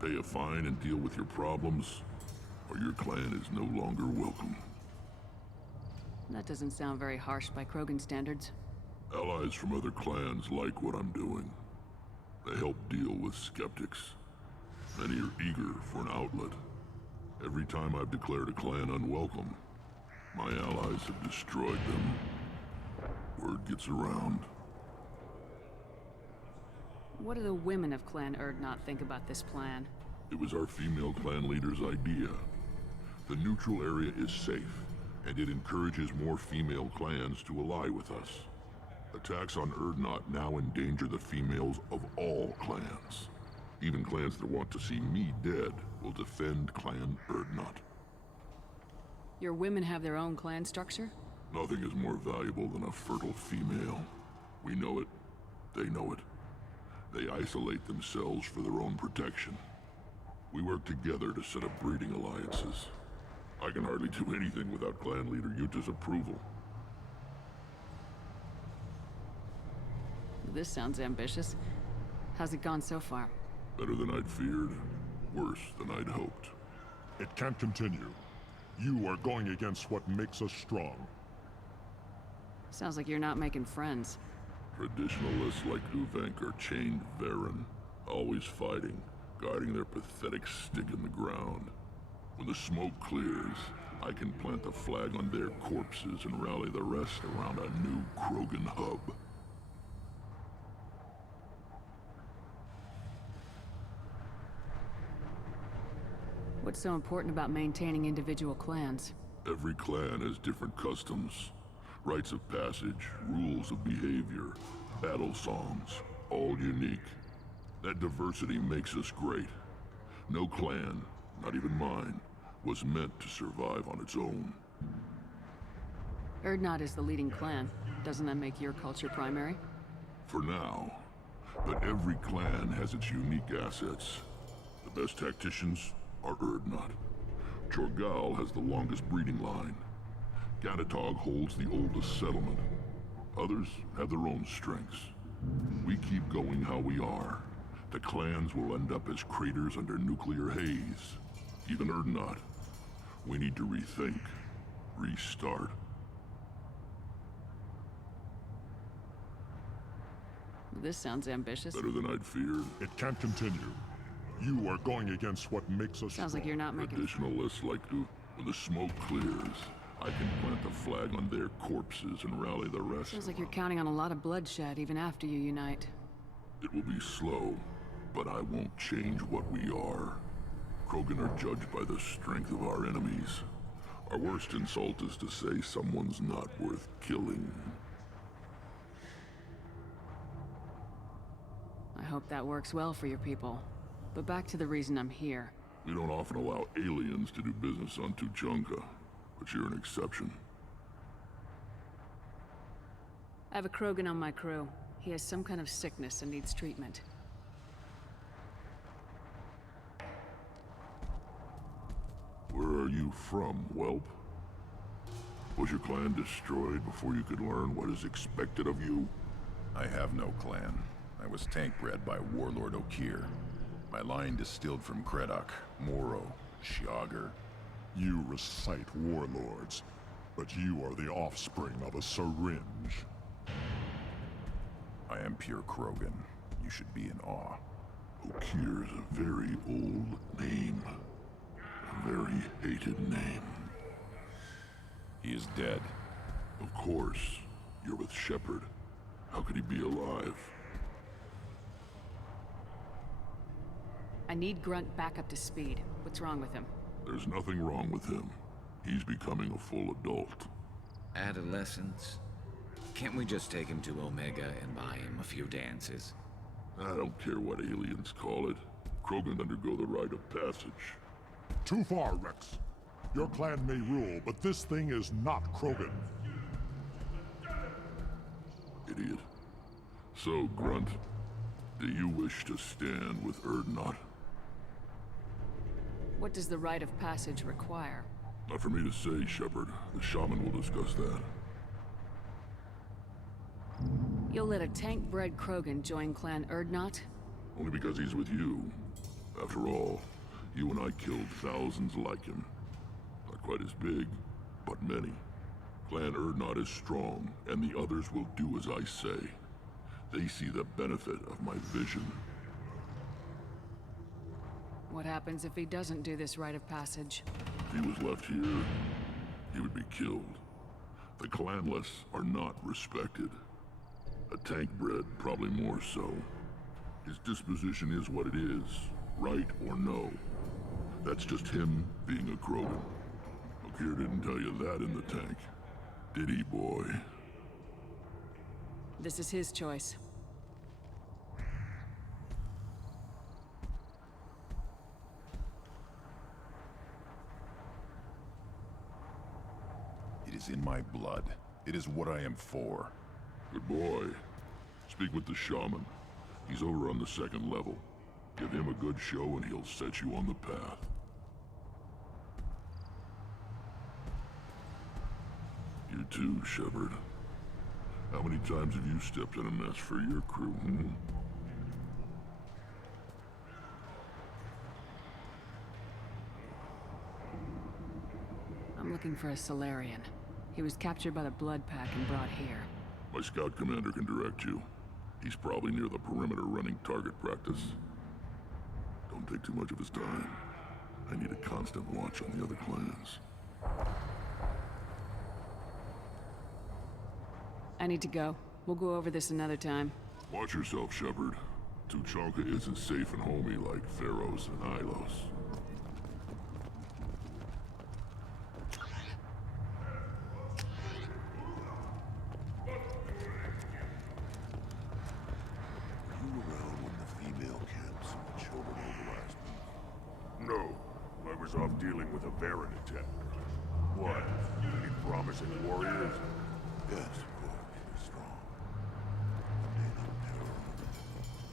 Pay a fine and deal with your problems, or your clan is no longer welcome. That doesn't sound very harsh by Krogan standards. Allies from other clans like what I'm doing. They help deal with skeptics. Many are eager for an outlet. Every time I've declared a clan unwelcome, my allies have destroyed them. Word gets around. What do the women of Clan Erdnot think about this plan? It was our female clan leader's idea. The neutral area is safe, and it encourages more female clans to ally with us. Attacks on Erdnot now endanger the females of all clans. Even clans that want to see me dead will defend Clan Erdnot. Your women have their own clan structure? Nothing is more valuable than a fertile female. We know it. They know it. They isolate themselves for their own protection. We work together to set up breeding alliances. I can hardly do anything without clan leader Yuta's approval. This sounds ambitious. How's it gone so far? Better than I'd feared. Worse than I'd hoped. It can't continue. You are going against what makes us strong. Sounds like you're not making friends. Traditionalists like Uvenk are chained Varen, always fighting, guarding their pathetic stick in the ground. When the smoke clears, I can plant a flag on their corpses and rally the rest around a new Krogan hub. What's so important about maintaining individual clans? Every clan has different customs, rites of passage, rules of behavior, battle songs, all unique. That diversity makes us great. No clan, not even mine, was meant to survive on its own. Urdnot is the leading clan. Doesn't that make your culture primary? For now. But every clan has its unique assets. The best tacticians are Urdnot. Chorgal has the longest breeding line. Gatatog holds the oldest settlement. Others have their own strengths. We keep going how we are. The clans will end up as craters under nuclear haze. Even Urdnot. We need to rethink. Restart. This sounds ambitious. Better than I'd feared. It can't continue. You are going against what makes us Sounds like you're not making... Traditionalists like to... When the smoke clears, I can plant a flag on their corpses and rally the rest. Sounds like you're counting on a lot of bloodshed even after you unite. It will be slow, but I won't change what we are. Krogan are judged by the strength of our enemies. Our worst insult is to say someone's not worth killing. I hope that works well for your people. But back to the reason I'm here. We don't often allow aliens to do business on Tuchanka, but you're an exception. I have a Krogan on my crew. He has some kind of sickness and needs treatment. Where are you from, whelp? Was your clan destroyed before you could learn what is expected of you? I have no clan. I was tank bred by Warlord Okir. My line distilled from Kredok, Moro, Shiagar. You recite warlords, but you are the offspring of a syringe. I am pure Krogan. You should be in awe. Okir is a very old name. A very hated name. He is dead. Of course. You're with Shepard. How could he be alive? I need Grunt back up to speed. What's wrong with him? There's nothing wrong with him. He's becoming a full adult. Adolescence? Can't we just take him to Omega and buy him a few dances? I don't care what aliens call it. Krogan undergo the rite of passage. Too far, Rex. Your clan may rule, but this thing is not Krogan. Idiot. So, Grunt, do you wish to stand with Urdnot? What does the rite of passage require? Not for me to say, Shepard. The shaman will discuss that. You'll let a tank-bred Krogan join Clan Urdnot? Only because he's with you. After all, you and I killed thousands like him. Not quite as big, but many. Clan Urdnot is strong, and the others will do as I say. They see the benefit of my vision. What happens if he doesn't do this rite of passage? If he was left here, he would be killed. The clanless are not respected. A tank bred, probably more so. His disposition is what it is, right or no. That's just him being a Krogan. Okir didn't tell you that in the tank. Did he, boy? This is his choice. It is in my blood. It is what I am for. Good boy. Speak with the shaman. He's over on the second level. Give him a good show and he'll set you on the path. You too, Shepard. How many times have you stepped in a mess for your crew, hmm? I'm looking for a Solarian. He was captured by the Blood Pack and brought here. My scout commander can direct you. He's probably near the perimeter running target practice. Don't take too much of his time. I need a constant watch on the other clans. I need to go. We'll go over this another time. Watch yourself, Shepard. Tuchanka isn't safe and homey like Pharaohs and Ilos. Were you around when the female camps and the children overlast? No. I was off dealing with a Baron attack. What? Any promising warriors? Yes, of course. You're strong.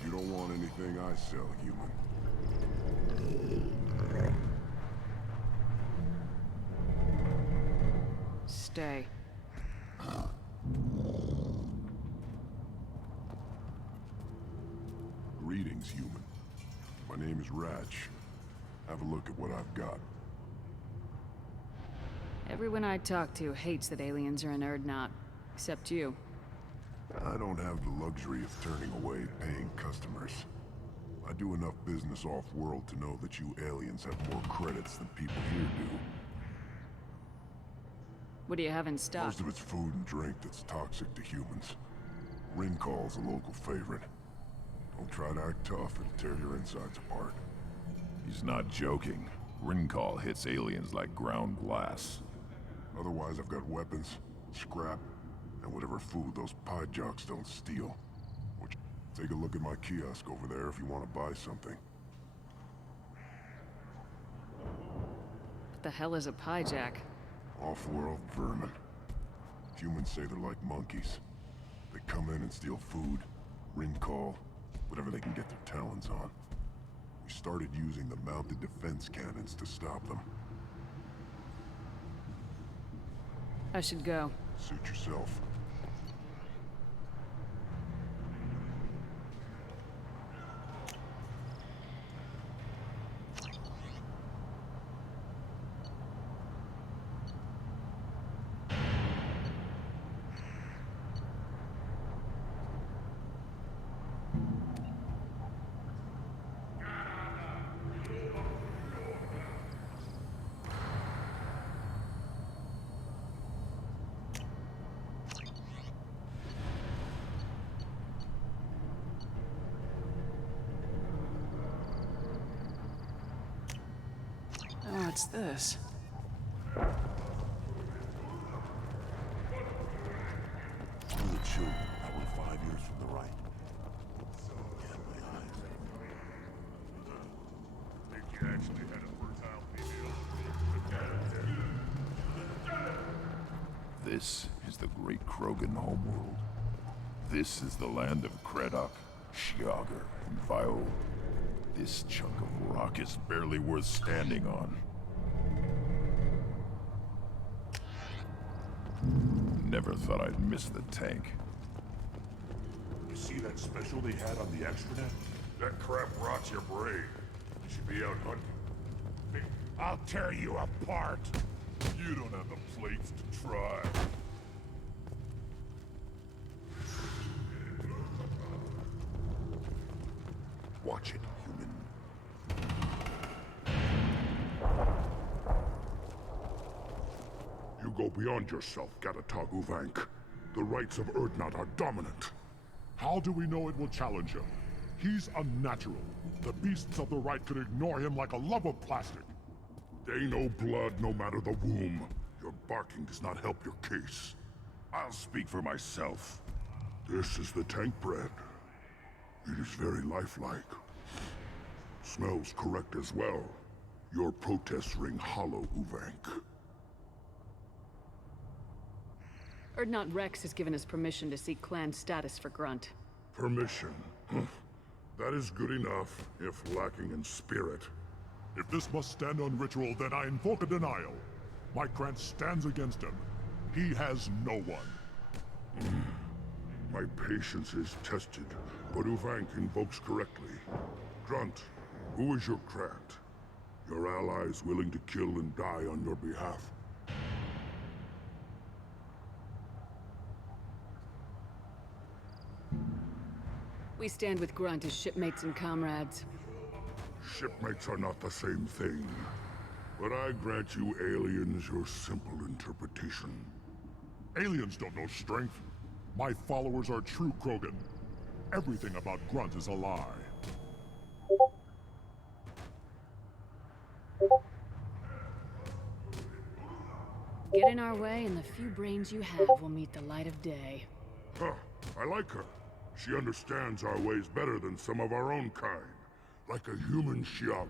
You don't want anything I sell, human. Stay. Greetings, human. My name is Ratch. Have a look at what I've got. Everyone I talk to hates that aliens are an Urdnot. Except you. I don't have the luxury of turning away paying customers. I do enough business off-world to know that you aliens have more credits than people here do. What do you have in stock? Most of it's food and drink that's toxic to humans. Ringcall's a local favorite. Don't try to act tough, it'll tear your insides apart. He's not joking. Ringcall hits aliens like ground glass. Otherwise, I've got weapons, scrap, and whatever food those pie jocks don't steal. Take a look at my kiosk over there if you want to buy something. What the hell is a piejack? Off-world vermin. Humans say they're like monkeys. They come in and steal food, ringcall, whatever they can get their talons on. We started using the mounted defense cannons to stop them. I should go. Suit yourself. What's this? One of the children, probably 5 years from the right. Yeah, my eyes. Think you actually had a fertile female? This is the great Krogan homeworld. This is the land of Kredok, Shiagar, and Viol. This chunk of rock is barely worth standing on. Never thought I'd miss the tank. You see that special they had on the extranet? That crap rots your brain. You should be out hunting. I'll tear you apart. You don't have the plates to try. Watch it, human. You go beyond yourself, Gatatog Uvank. The rights of Urdnot are dominant. How do we know it will challenge him? He's unnatural. The beasts of the right could ignore him like a lump of plastic. They know blood no matter the womb. Your barking does not help your case. I'll speak for myself. This is the tank bread. It is very lifelike. Smells correct as well. Your protests ring hollow, Uvank. Urdnot Rex has given us permission to seek clan status for Grunt. Permission? That is good enough, if lacking in spirit. If this must stand on ritual, then I invoke a denial. My Grant stands against him. He has no one. My patience is tested, but Uvank invokes correctly. Grunt, who is your Grant? Your allies willing to kill and die on your behalf? We stand with Grunt as shipmates and comrades. Shipmates are not the same thing. But I grant you aliens your simple interpretation. Aliens don't know strength. My followers are true Krogan. Everything about Grunt is a lie. Get in our way, and the few brains you have will meet the light of day. Huh, I like her. She understands our ways better than some of our own kind. Like a human Shiagar.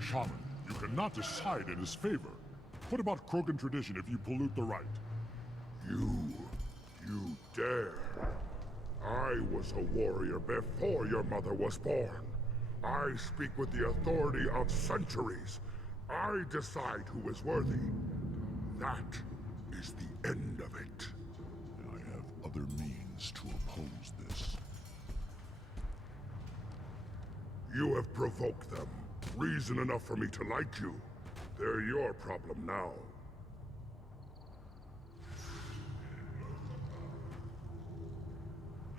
Shaman, you cannot decide in his favor. What about Krogan tradition if you pollute the rite? You dare. I was a warrior before your mother was born. I speak with the authority of centuries. I decide who is worthy. That is the end of it. I have other means to oppose this. You have provoked them. Reason enough for me to like you. They're your problem now.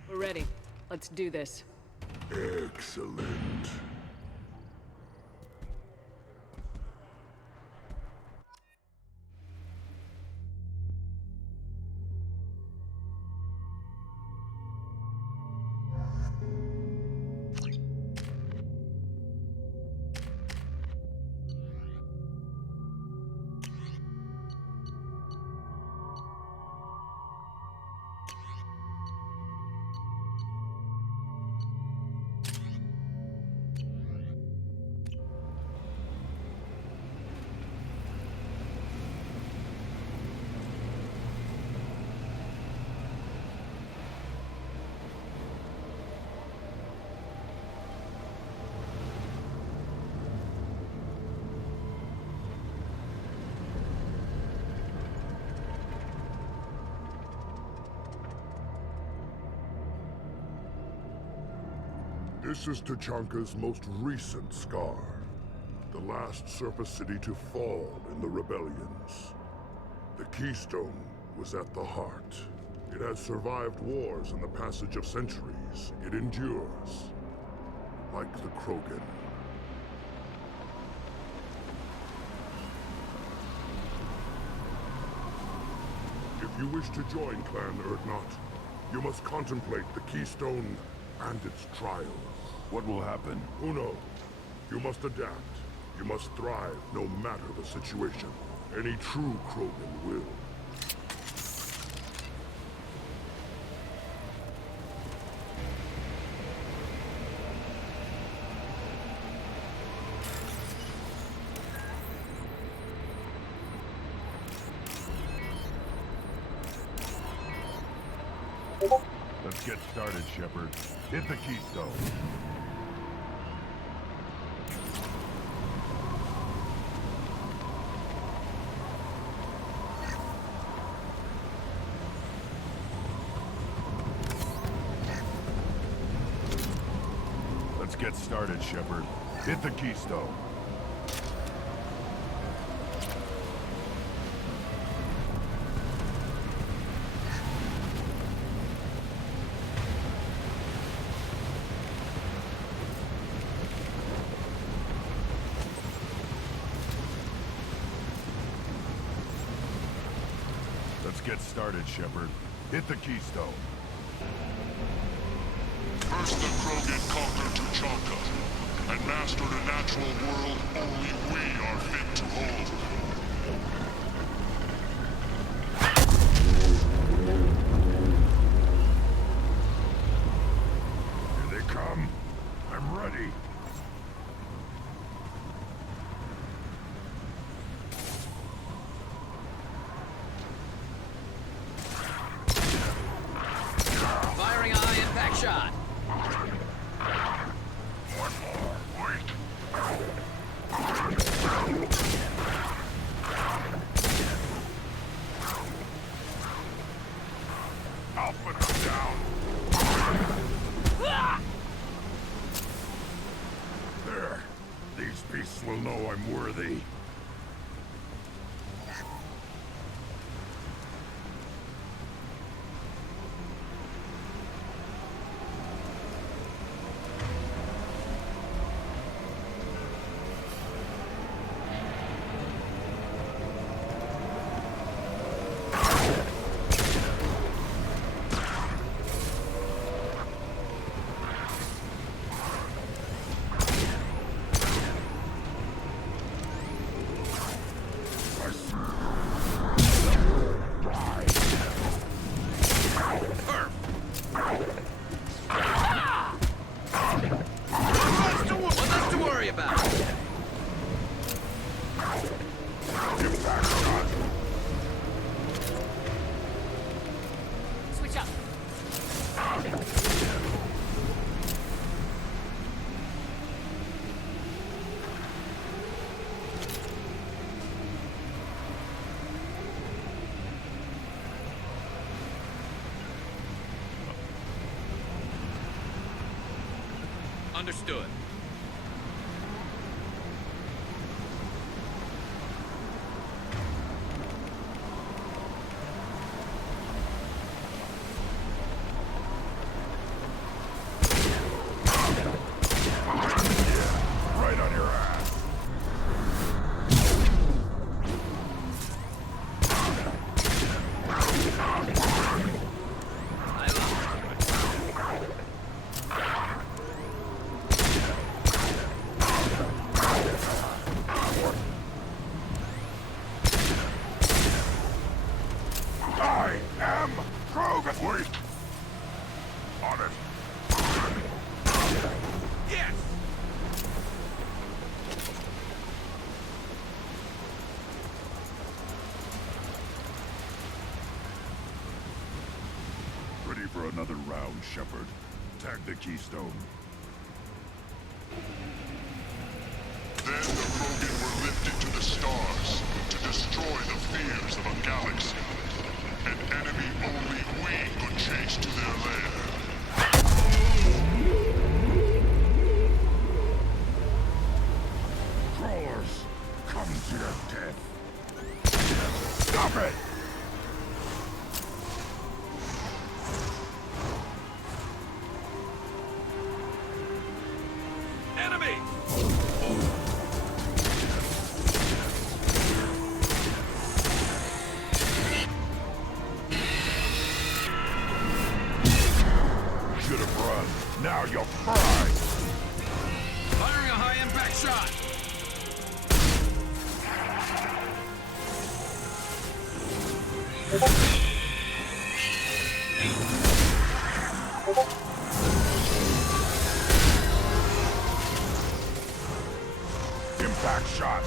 We're ready. Let's do this. Excellent. This is Tachanka's most recent scar. The last surface city to fall in the rebellions. The Keystone was at the heart. It has survived wars and the passage of centuries. It endures. Like the Krogan. If you wish to join Clan Urdnot, you must contemplate the Keystone and its trials. What will happen? Who knows? You must adapt. You must thrive no matter the situation. Any true Krogan will. Let's get started, Shepard. Hit the keystone. Let's get started, Shepard. Hit the keystone. Let's get started, Shepard. Hit the keystone. First the Krogan conquered Tuchanka, and mastered a natural world only we are fit to hold. Here they come. I'm ready. Firing a high impact shot. One more. Wait. I'll put them down. There. These beasts will know I'm worthy. Understood. Right on your ass. I am Krogan. Wait. On it. Yes! Ready for another round, Shepard. Tag the keystone. Then the Krogan were lifted to the stars to destroy the fears of a galaxy. An enemy only we could chase to their lair. Crawlers, come to your death. Stop it! Enemy! Should have run. Now you're fried. Firing a high-impact shot! Impact shot.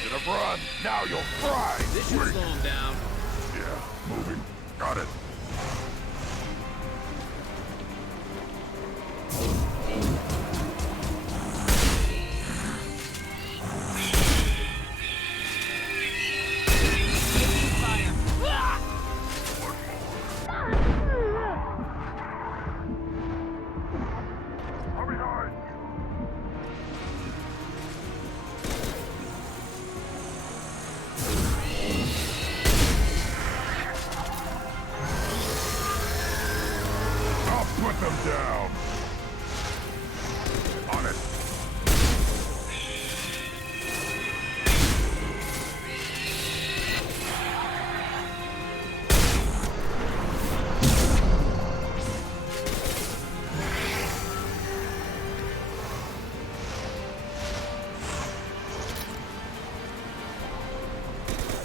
Should have run. Now you'll fry. This should slow him down. Yeah, moving. Got it. I'm behind. I'll put them down. On it.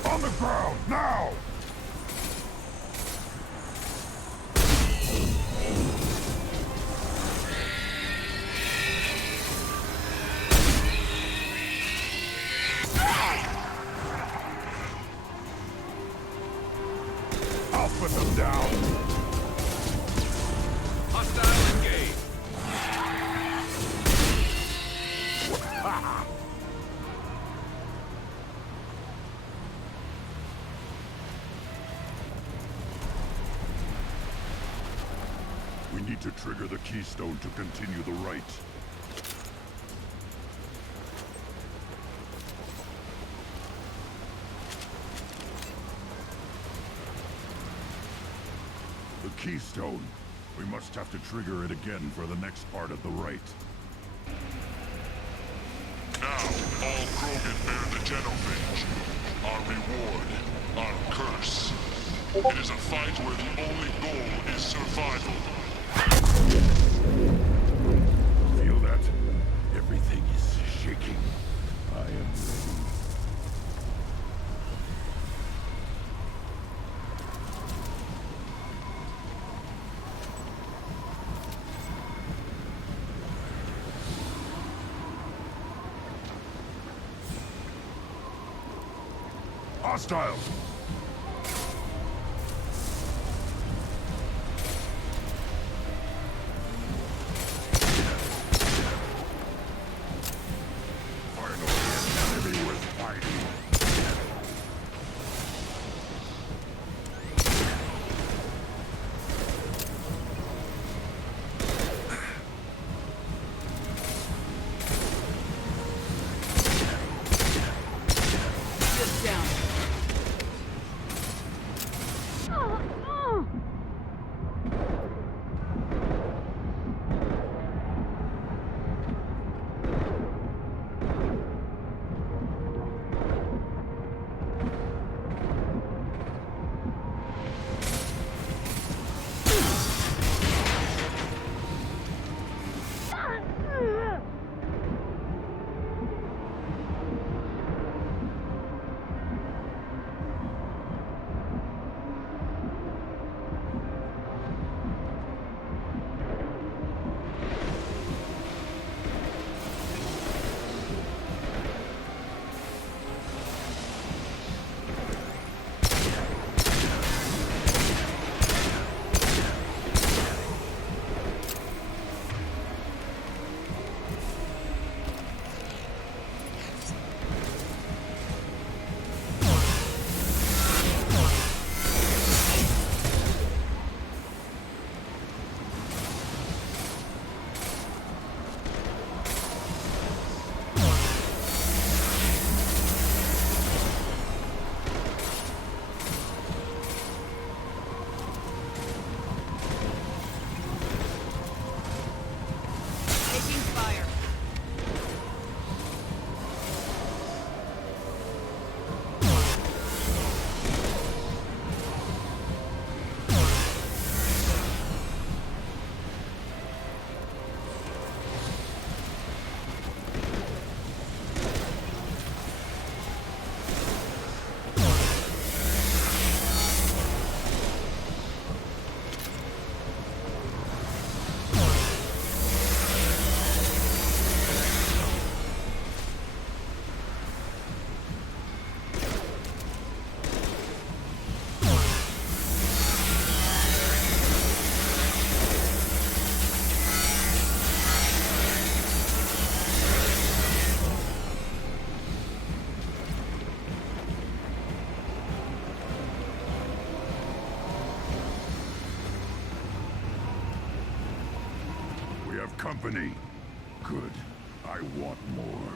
On the ground, now! I'll put them down. Hostile engaged. We need to trigger the keystone to continue the right. The keystone. We must have to trigger it again for the next part of the right. Now, all Krogan bear the genophage. Our reward, our curse. It is a fight where the only goal is survival. Feel that? Everything is shaking. I am ready. Hostiles! Finally, an enemy was fighting. company. Good. I want more.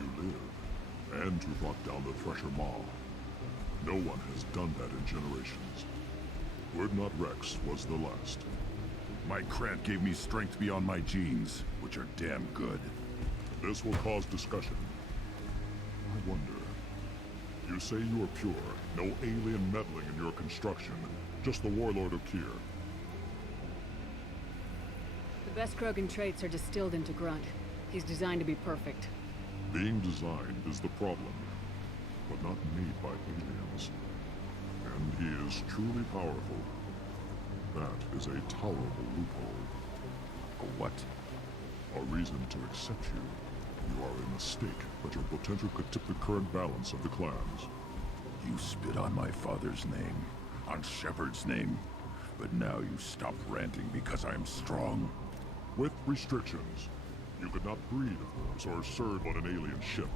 You live, and you brought down the Thresher Maw. No one has done that in generations. Urdnot Rex was the last. My Krant gave me strength beyond my genes, which are damn good. This will cause discussion. I wonder. You say you are pure, no alien meddling in your construction, just the warlord of Kier. The best Krogan traits are distilled into Grunt. He's designed to be perfect. Being designed is the problem, but not made by aliens. And he is truly powerful. That is a tolerable loophole. A what? A reason to accept you. You are a mistake, but your potential could tip the current balance of the clans. You spit on my father's name, on Shepard's name, but now you stop ranting because I'm strong. With restrictions. You could not breed, of course, or serve on an alien ship,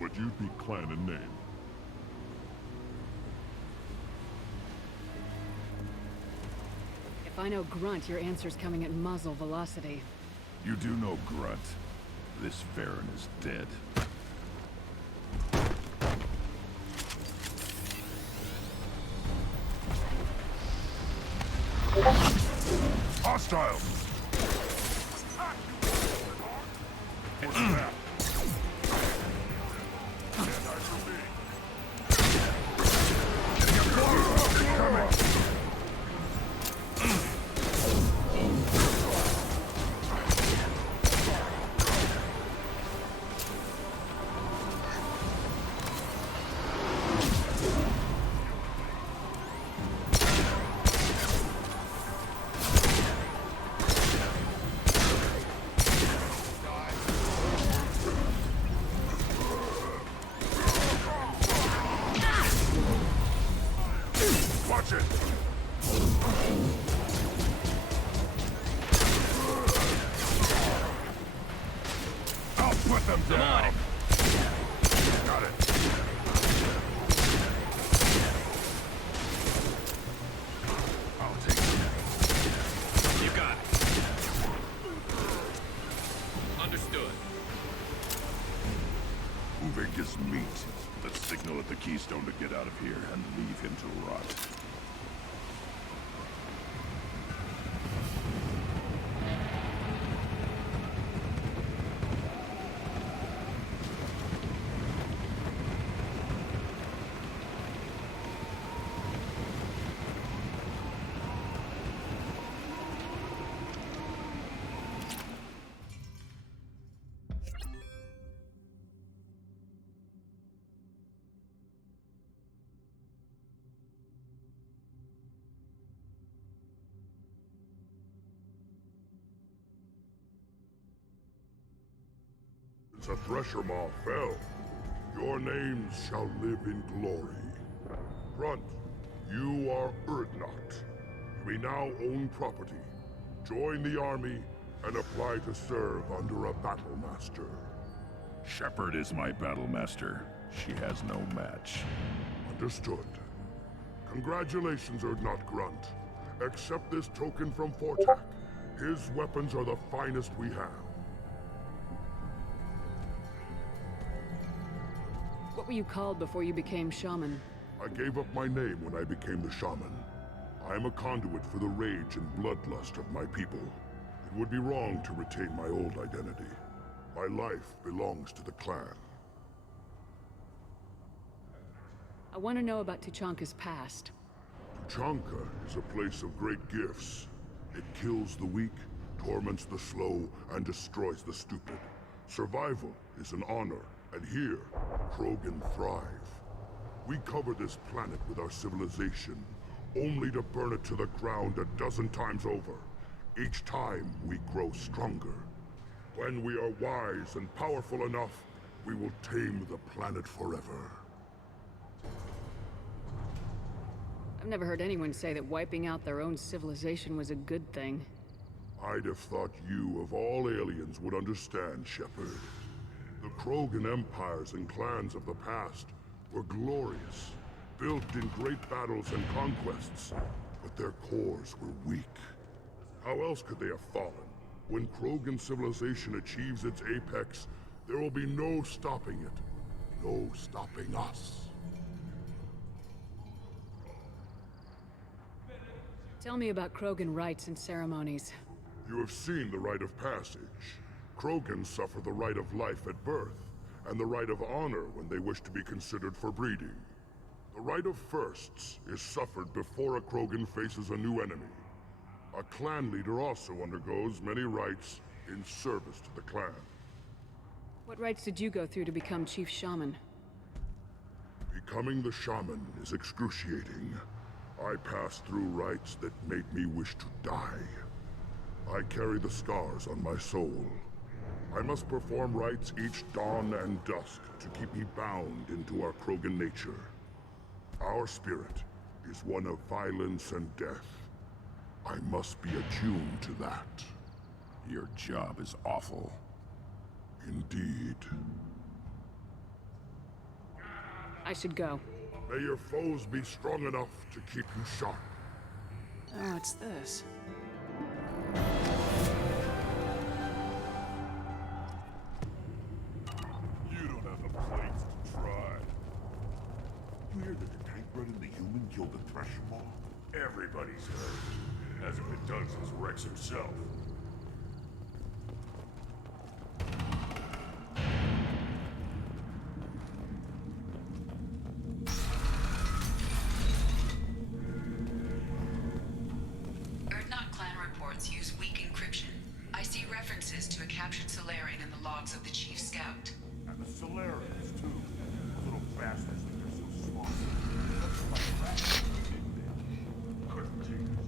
but you'd be clan in name. If I know Grunt, your answer's coming at muzzle velocity. You do know Grunt. This Varen is dead. Hostile! What's that? Watch it! I'll put them down! Got it. I'll take it. You got it. Understood. Uvig is meat. Let's signal at the Keystone to get out of here and leave him to rot. The Thresher Maw fell. Your names shall live in glory. Grunt, you are Urdnot. You may now own property. Join the army and apply to serve under a battle master. Shepard is my battle master. She has no match. Understood. Congratulations, Urdnot Grunt. Accept this token from Fortak. His weapons are the finest we have. What were you called before you became shaman? I gave up my name when I became the shaman. I am a conduit for the rage and bloodlust of my people. It would be wrong to retain my old identity. My life belongs to the clan. I want to know about Tuchanka's past. Tuchanka is a place of great gifts. It kills the weak, torments the slow, and destroys the stupid. Survival is an honor, and here, Krogan thrive. We cover this planet with our civilization, only to burn it to the ground a dozen times over. Each time, we grow stronger. When we are wise and powerful enough, we will tame the planet forever. I've never heard anyone say that wiping out their own civilization was a good thing. I'd have thought you, of all aliens, would understand, Shepard. The Krogan empires and clans of the past were glorious, built in great battles and conquests. but their cores were weak. How else could they have fallen? When Krogan civilization achieves its apex, there will be no stopping it. No stopping us. Tell me about Krogan rites and ceremonies. You have seen the rite of passage. Krogan suffer the rite of life at birth, and the rite of honor when they wish to be considered for breeding. The rite of firsts is suffered before a Krogan faces a new enemy. A clan leader also undergoes many rites in service to the clan. What rites did you go through to become Chief Shaman? Becoming the shaman is excruciating. I passed through rites that made me wish to die. I carry the scars on my soul. I must perform rites each dawn and dusk to keep me bound into our Krogan nature. Our spirit is one of violence and death. I must be attuned to that. Your job is awful. Indeed. I should go. May your foes be strong enough to keep you sharp. Oh, it's this. You don't have the plates to try. You hear that the tank bred and the human killed the Thresher Maw? Everybody's heard. Hasn't been done since Rex himself. Erdnot clan reports use weak encryption. I see references to a captured Solarian in the logs of the Chief Scout. And the Solarians, too. Those little bastards think they're so smart. That's like rats. Couldn't take this.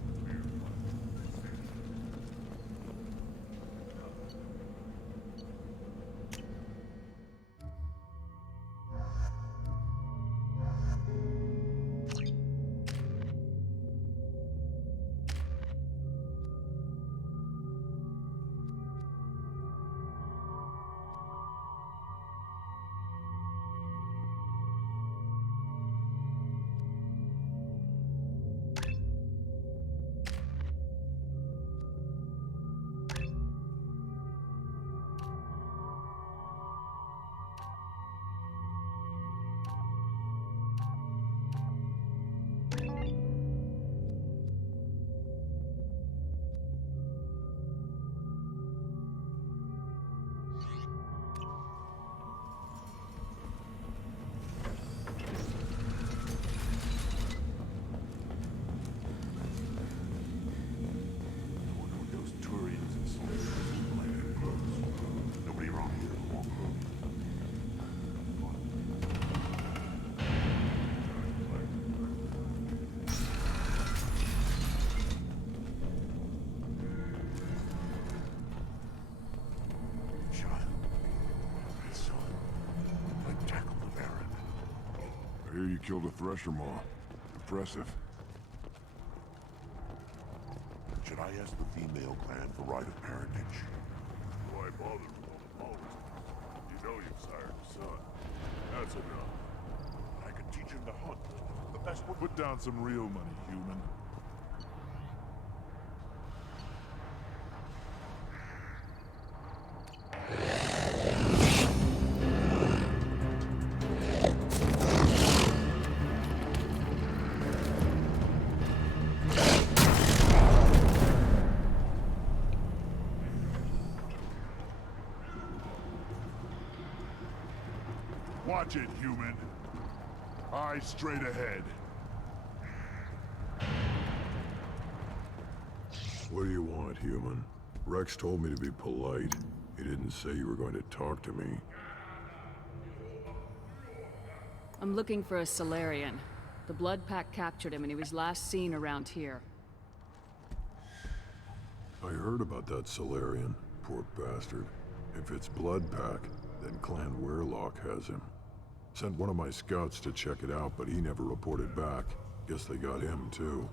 I hear you killed a Thresher Maw. Impressive. Should I ask the female clan for rite of parentage? Why bother with all the politics? You know you've sired a son. That's enough. I could teach him to hunt. The best way. Put down some real money, human. Watch it, human. Eyes straight ahead. What do you want, human? Rex told me to be polite. He didn't say you were going to talk to me. I'm looking for a Solarian. The Blood Pack captured him and he was last seen around here. I heard about that Solarian. Poor bastard. If it's Blood Pack, then Clan Weirlock has him. Sent one of my scouts to check it out, but he never reported back. Guess they got him, too.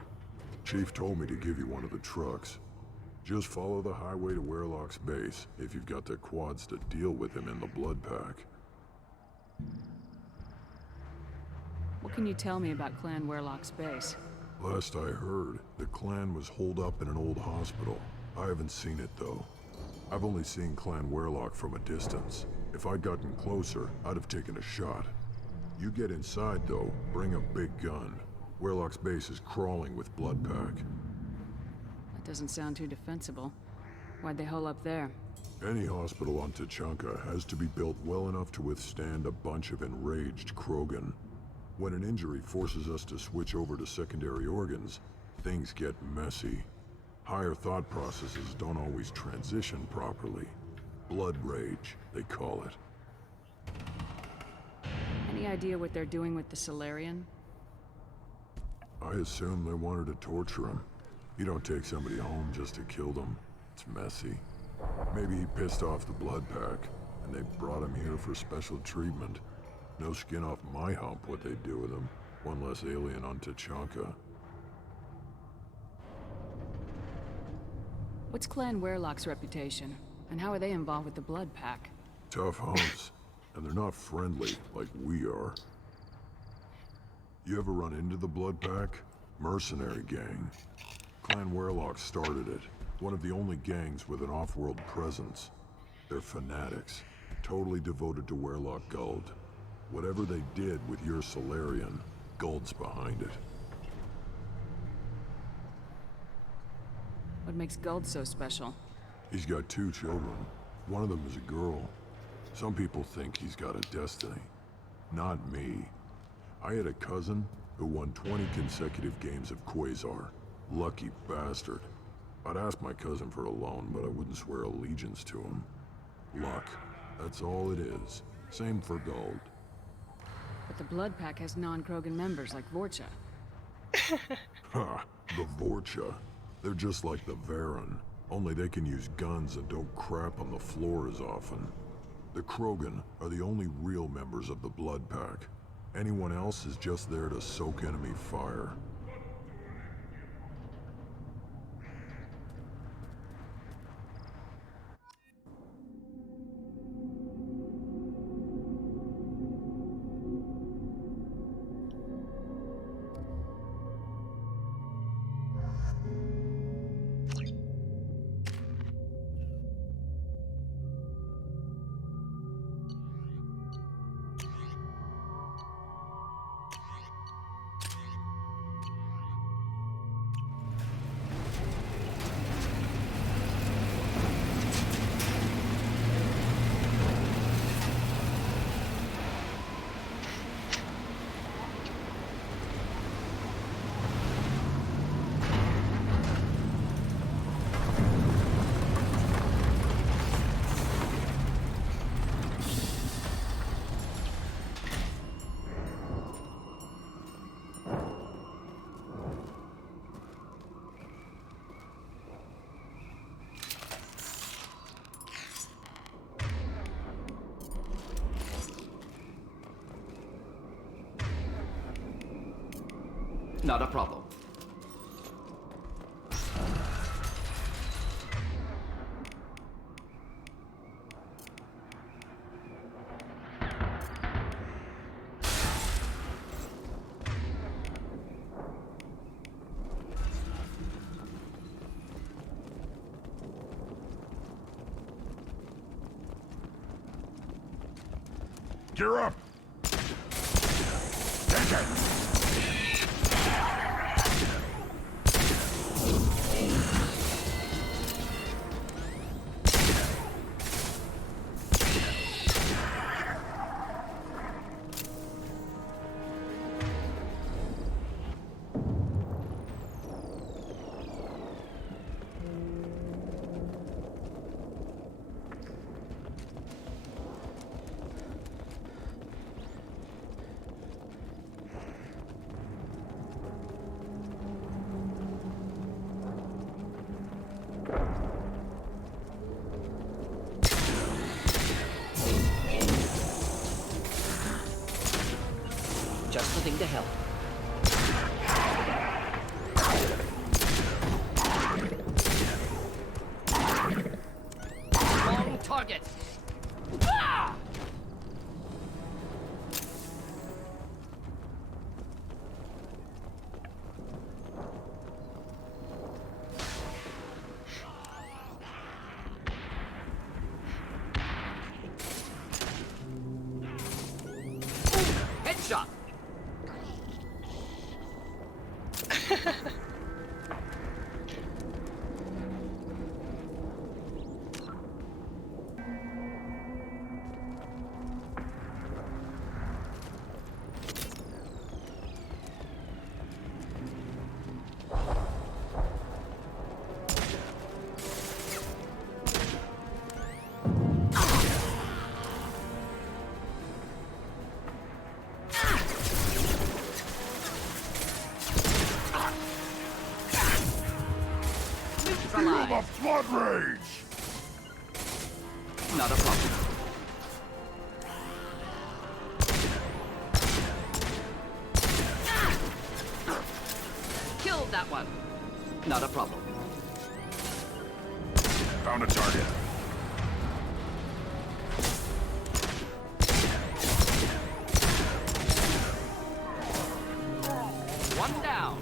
Chief told me to give you one of the trucks. Just follow the highway to Weirlock's base, if you've got the quads to deal with him in the Blood Pack. What can you tell me about Clan Weirlock's base? Last I heard, the clan was holed up in an old hospital. I haven't seen it, though. I've only seen Clan Werlock from a distance. If I'd gotten closer, I'd have taken a shot. You get inside, though, bring a big gun. Werlock's base is crawling with Bloodpack. That doesn't sound too defensible. Why'd they hole up there? Any hospital on Tuchanka has to be built well enough to withstand a bunch of enraged Krogan. When an injury forces us to switch over to secondary organs, things get messy. Higher thought processes don't always transition properly. Blood rage, they call it. Any idea what they're doing with the Solarian? I assume they wanted to torture him. You don't take somebody home just to kill them. It's messy. Maybe he pissed off the Bloodpack, and they brought him here for special treatment. No skin off my hump what they'd do with him. One less alien on Tuchanka. What's Clan Werlock's reputation? And how are they involved with the Bloodpack? Tough hunts, and they're not friendly like we are. You ever run into the Bloodpack? Mercenary gang. Clan Werlock started it. One of the only gangs with an off-world presence. They're fanatics, totally devoted to Werlock Guld. Whatever they did with your Solarian, Guld's behind it. What makes Guld so special? He's got 2 children. One of them is a girl. Some people think he's got a destiny. Not me. I had a cousin who won 20 consecutive games of Quasar. Lucky bastard. I'd ask my cousin for a loan, but I wouldn't swear allegiance to him. Luck. That's all it is. Same for Guld. But the Bloodpack has non-Krogan members like Vorcha. Ha! The Vorcha. They're just like the Varen. Only they can use guns and don't crap on the floor as often. The Krogan are the only real members of the Bloodpack. Anyone else is just there to soak enemy fire. Not a problem. Gear up! Take it! Just the thing to help. Wrong target! Ah! are alive. Feel the flood rage! Not a problem. Killed that one. Not a problem. Found a target. One down.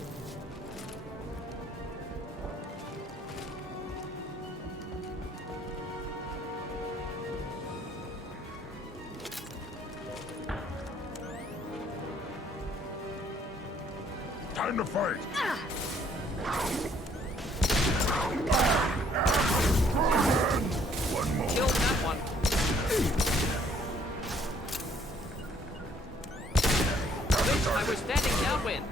Time to fight! One more. Killed that one. Wish I was standing downwind.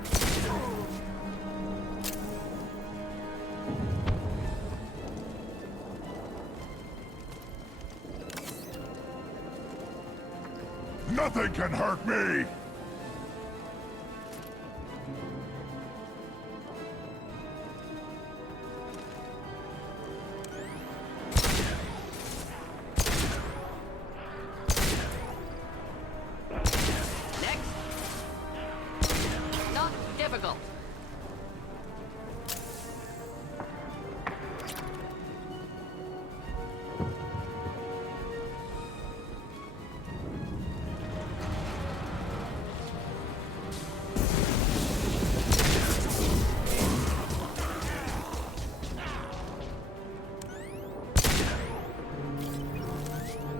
Nothing can hurt me! Not difficult.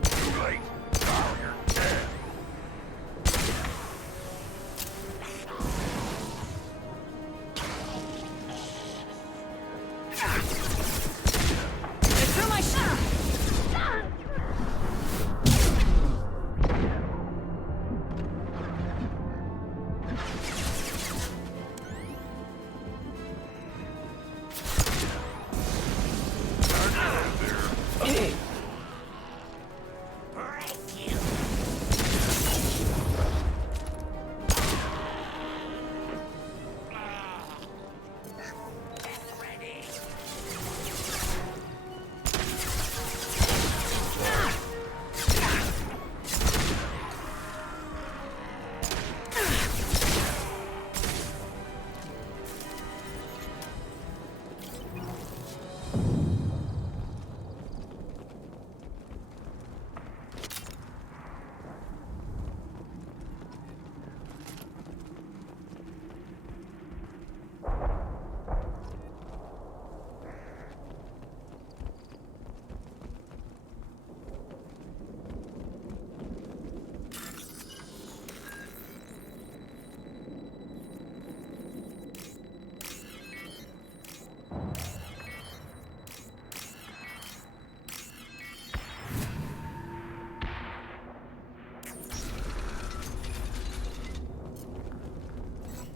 Too late. Now you're dead. They threw my shot.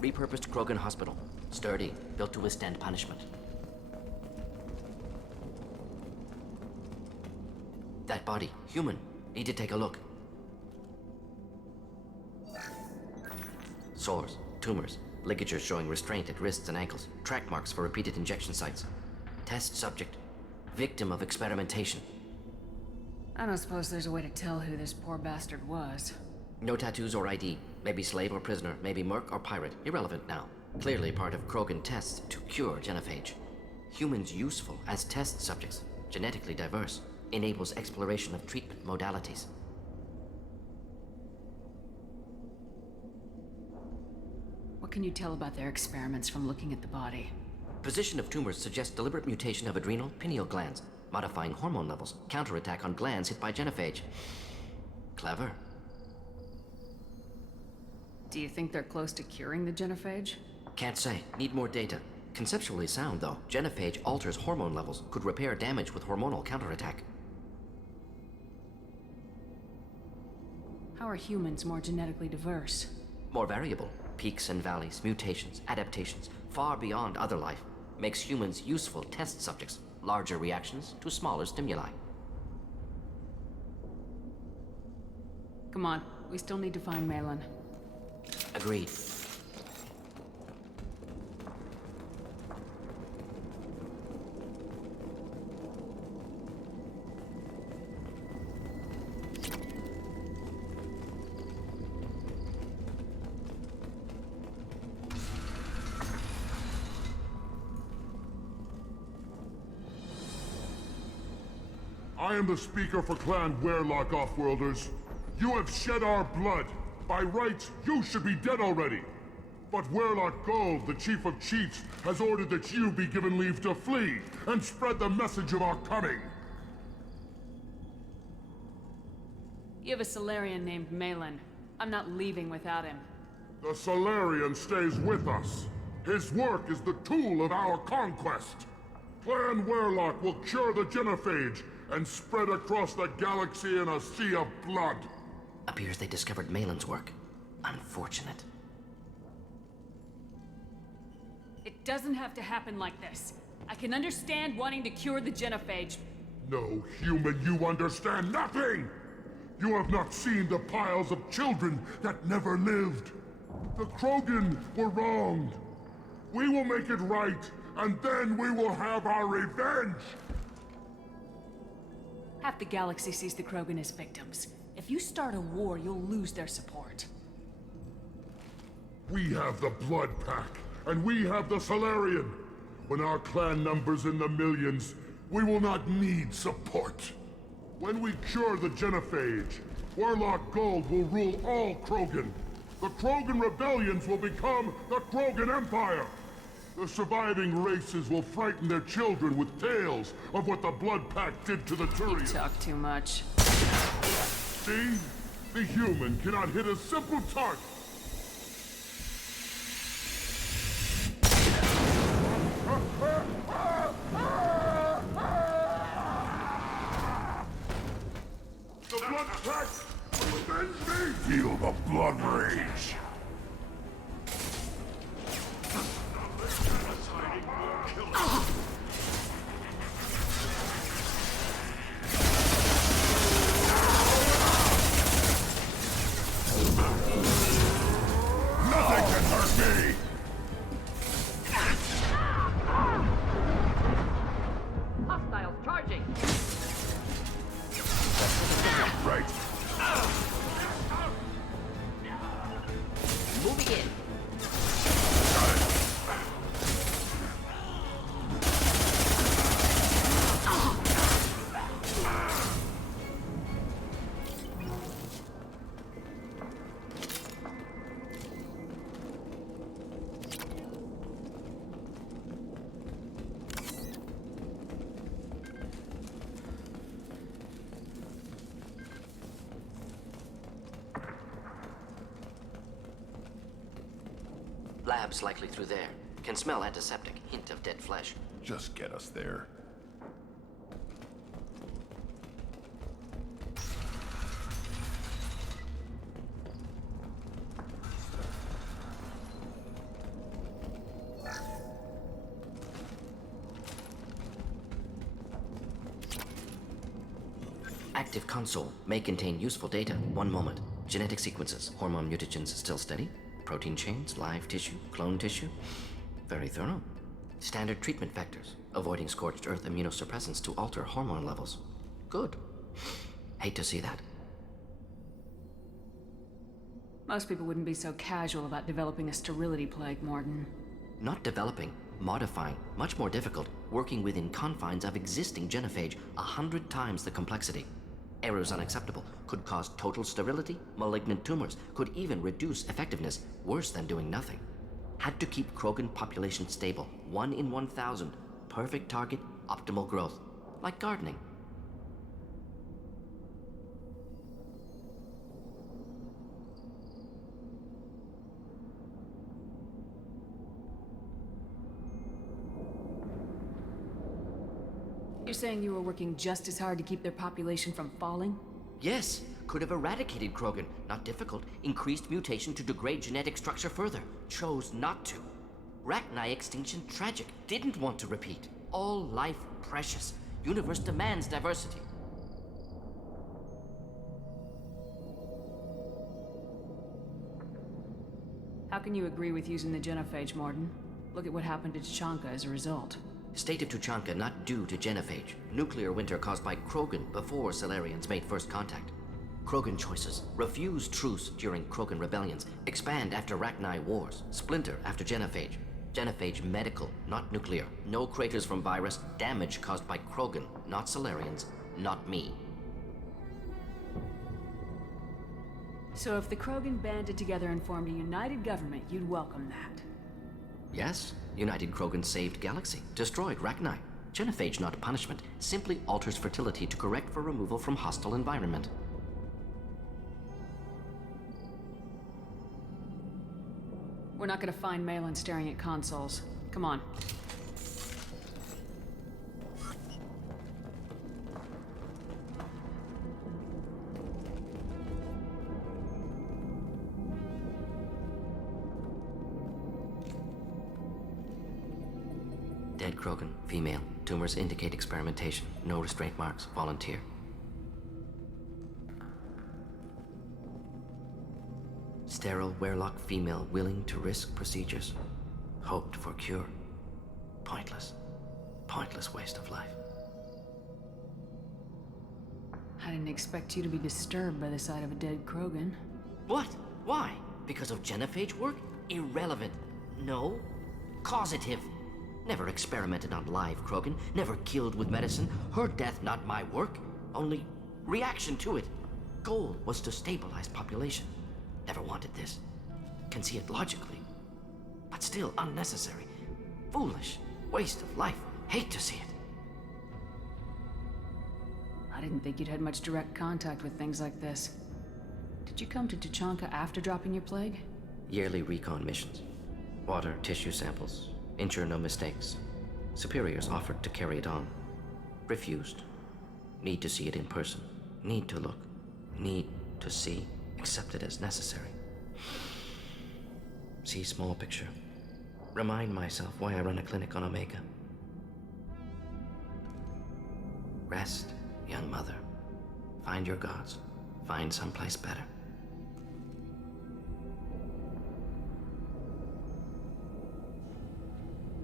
Repurposed Krogan Hospital. Sturdy, built to withstand punishment. That body, human. Need to take a look. Sores, tumors, ligatures showing restraint at wrists and ankles, track marks for repeated injection sites. Test subject, victim of experimentation. I don't suppose there's a way to tell who this poor bastard was. No tattoos or ID. Maybe slave or prisoner, maybe merc or pirate. Irrelevant now. Clearly part of Krogan tests to cure genophage. Humans useful as test subjects, genetically diverse, enables exploration of treatment modalities. What can you tell about their experiments from looking at the body? Position of tumors suggests deliberate mutation of adrenal, pineal glands, modifying hormone levels, counterattack on glands hit by genophage. Clever. Do you think they're close to curing the genophage? Can't say. Need more data. Conceptually sound, though. Genophage alters hormone levels, could repair damage with hormonal counterattack. How are humans more genetically diverse? More variable. Peaks and valleys, mutations, adaptations, far beyond other life. Makes humans useful test subjects. Larger reactions to smaller stimuli. Come on, we still need to find Malin. Agreed. I am the speaker for Clan Werelock, Offworlders. You have shed our blood. By rights, you should be dead already. But Werelock Gold, the Chief of Chiefs, has ordered that you be given leave to flee and spread the message of our coming. You have a Solarian named Malin. I'm not leaving without him. The Solarian stays with us. His work is the tool of our conquest. Clan Werelock will cure the genophage and spread across the galaxy in a sea of blood. Appears they discovered Malin's work. Unfortunate. It doesn't have to happen like this. I can understand wanting to cure the genophage. No, human, you understand nothing! You have not seen the piles of children that never lived. The Krogan were wronged. We will make it right, and then we will have our revenge! Half the galaxy sees the Krogan as victims. If you start a war, you'll lose their support. We have the Blood Pack, and we have the Solarian. When our clan numbers in the millions, we will not need support. When we cure the genophage, Werelock Gold will rule all Krogan. The Krogan rebellions will become the Krogan Empire. The surviving races will frighten their children with tales of what the Blood Pack did to the Turians. You talk too much. See? The human cannot hit a simple target. The Blood Pack will avenge me! Feel the blood rage! Nothing can hurt me! Hostiles charging! Right. Moving in. Labs likely through there. Can smell antiseptic. Hint of dead flesh. Just get us there. Active console may contain useful data. One moment. Genetic sequences. Hormone mutagens still steady. Protein chains, live tissue, clone tissue. Very thorough. Standard treatment vectors. Avoiding scorched earth immunosuppressants to alter hormone levels. Good. Hate to see that. Most people wouldn't be so casual about developing a sterility plague, Morton. Not developing, modifying, much more difficult, working within confines of existing genophage, 100 times the complexity. Errors unacceptable, could cause total sterility, malignant tumors, could even reduce effectiveness, worse than doing nothing. Had to keep Krogan population stable, 1 in 1,000, perfect target, optimal growth, like gardening. You're saying you were working just as hard to keep their population from falling? Yes, could have eradicated Krogan. Not difficult. Increased mutation to degrade genetic structure further. Chose not to. Rachni extinction tragic. Didn't want to repeat. All life precious. Universe demands diversity. How can you agree with using the genophage, Morton? Look at what happened to Tachanka as a result. State of Tuchanka not due to genophage. Nuclear winter caused by Krogan before Solarians made first contact. Krogan choices. Refuse truce during Krogan rebellions. Expand after Rachni wars. Splinter after genophage. Genophage medical, not nuclear. No craters from virus. Damage caused by Krogan, not Solarians. not me. So if the Krogan banded together and formed a united government, you'd welcome that? Yes, United Krogan saved Galaxy, destroyed Rachni. Genophage, not punishment, simply alters fertility to correct for removal from hostile environment. We're not gonna find Malin staring at consoles. Come on. Dead Krogan, female. Tumors indicate experimentation. No restraint marks. Volunteer. Sterile Werelock female willing to risk procedures. Hoped for cure. Pointless. Pointless waste of life. I didn't expect you to be disturbed by the sight of a dead Krogan. What? Why? Because of genophage work? Irrelevant. No. Causative. Never experimented on live Krogan. Never killed with medicine. Her death, not my work. Only reaction to it. Goal was to stabilize population. Never wanted this. Can see it logically. But still unnecessary. Foolish. Waste of life. Hate to see it. I didn't think you'd had much direct contact with things like this. Did you come to Tuchanka after dropping your plague? Yearly recon missions. Water, tissue samples. Ensure no mistakes. Superiors offered to carry it on. Refused. Need to see it in person. Need to look. Need to see. Accept it as necessary. See small picture. Remind myself why I run a clinic on Omega. Rest, young mother. Find your gods. Find someplace better.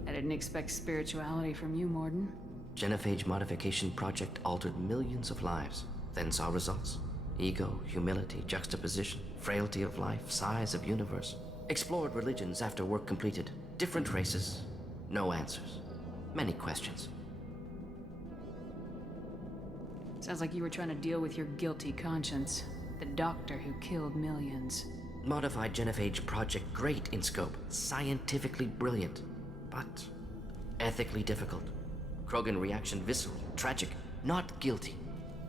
I didn't expect spirituality from you, Morden. Genophage modification project altered millions of lives, then saw results. Ego, humility, juxtaposition, frailty of life, size of universe. Explored religions after work completed. Different races. No answers. Many questions. Sounds like you were trying to deal with your guilty conscience. The doctor who killed millions. Modified genophage project great in scope. Scientifically brilliant. But ethically difficult. Krogan reaction visceral, tragic. Not guilty,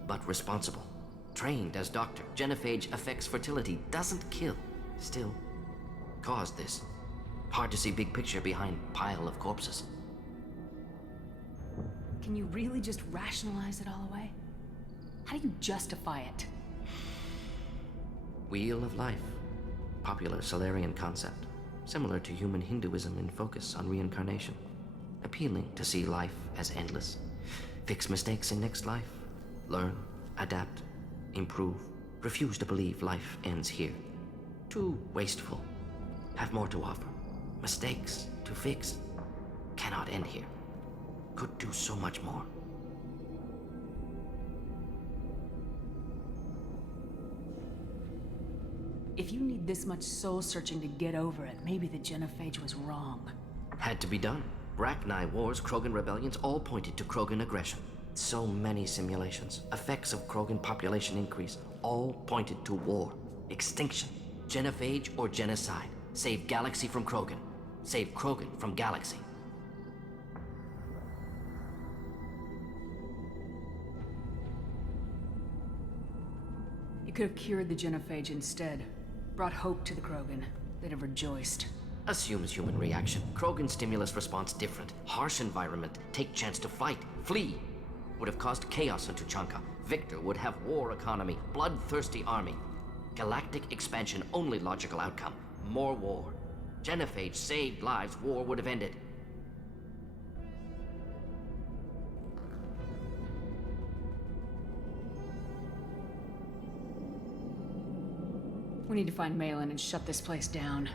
but responsible. Trained as doctor, genophage affects fertility, doesn't kill. Still, caused this. Hard to see big picture behind pile of corpses. Can you really just rationalize it all away? How do you justify it? Wheel of life. Popular Solarian concept. Similar to human Hinduism in focus on reincarnation. Appealing to see life as endless. Fix mistakes in next life. Learn, adapt, improve. Refuse to believe life ends here. Too wasteful. Have more to offer. Mistakes to fix. Cannot end here. Could do so much more. If you need this much soul-searching to get over it, maybe the genophage was wrong. Had to be done. Rachni wars, Krogan rebellions, all pointed to Krogan aggression. So many simulations, effects of Krogan population increase, all pointed to war, extinction, genophage or genocide. Save Galaxy from Krogan. Save Krogan from Galaxy. You could have cured the genophage instead. Brought hope to the Krogan. They'd have rejoiced. Assumes human reaction. Krogan stimulus response different. Harsh environment. Take chance to fight. Flee. Would have caused chaos in Tuchanka. Victor would have war economy. Bloodthirsty army. Galactic expansion only logical outcome. More war. Genophage saved lives. War would have ended. We need to find Malin and shut this place down.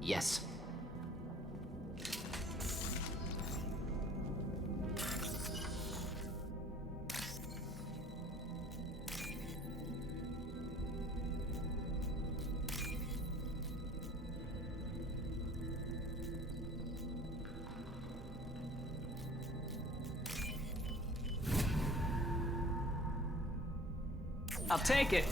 Yes. I'll take it.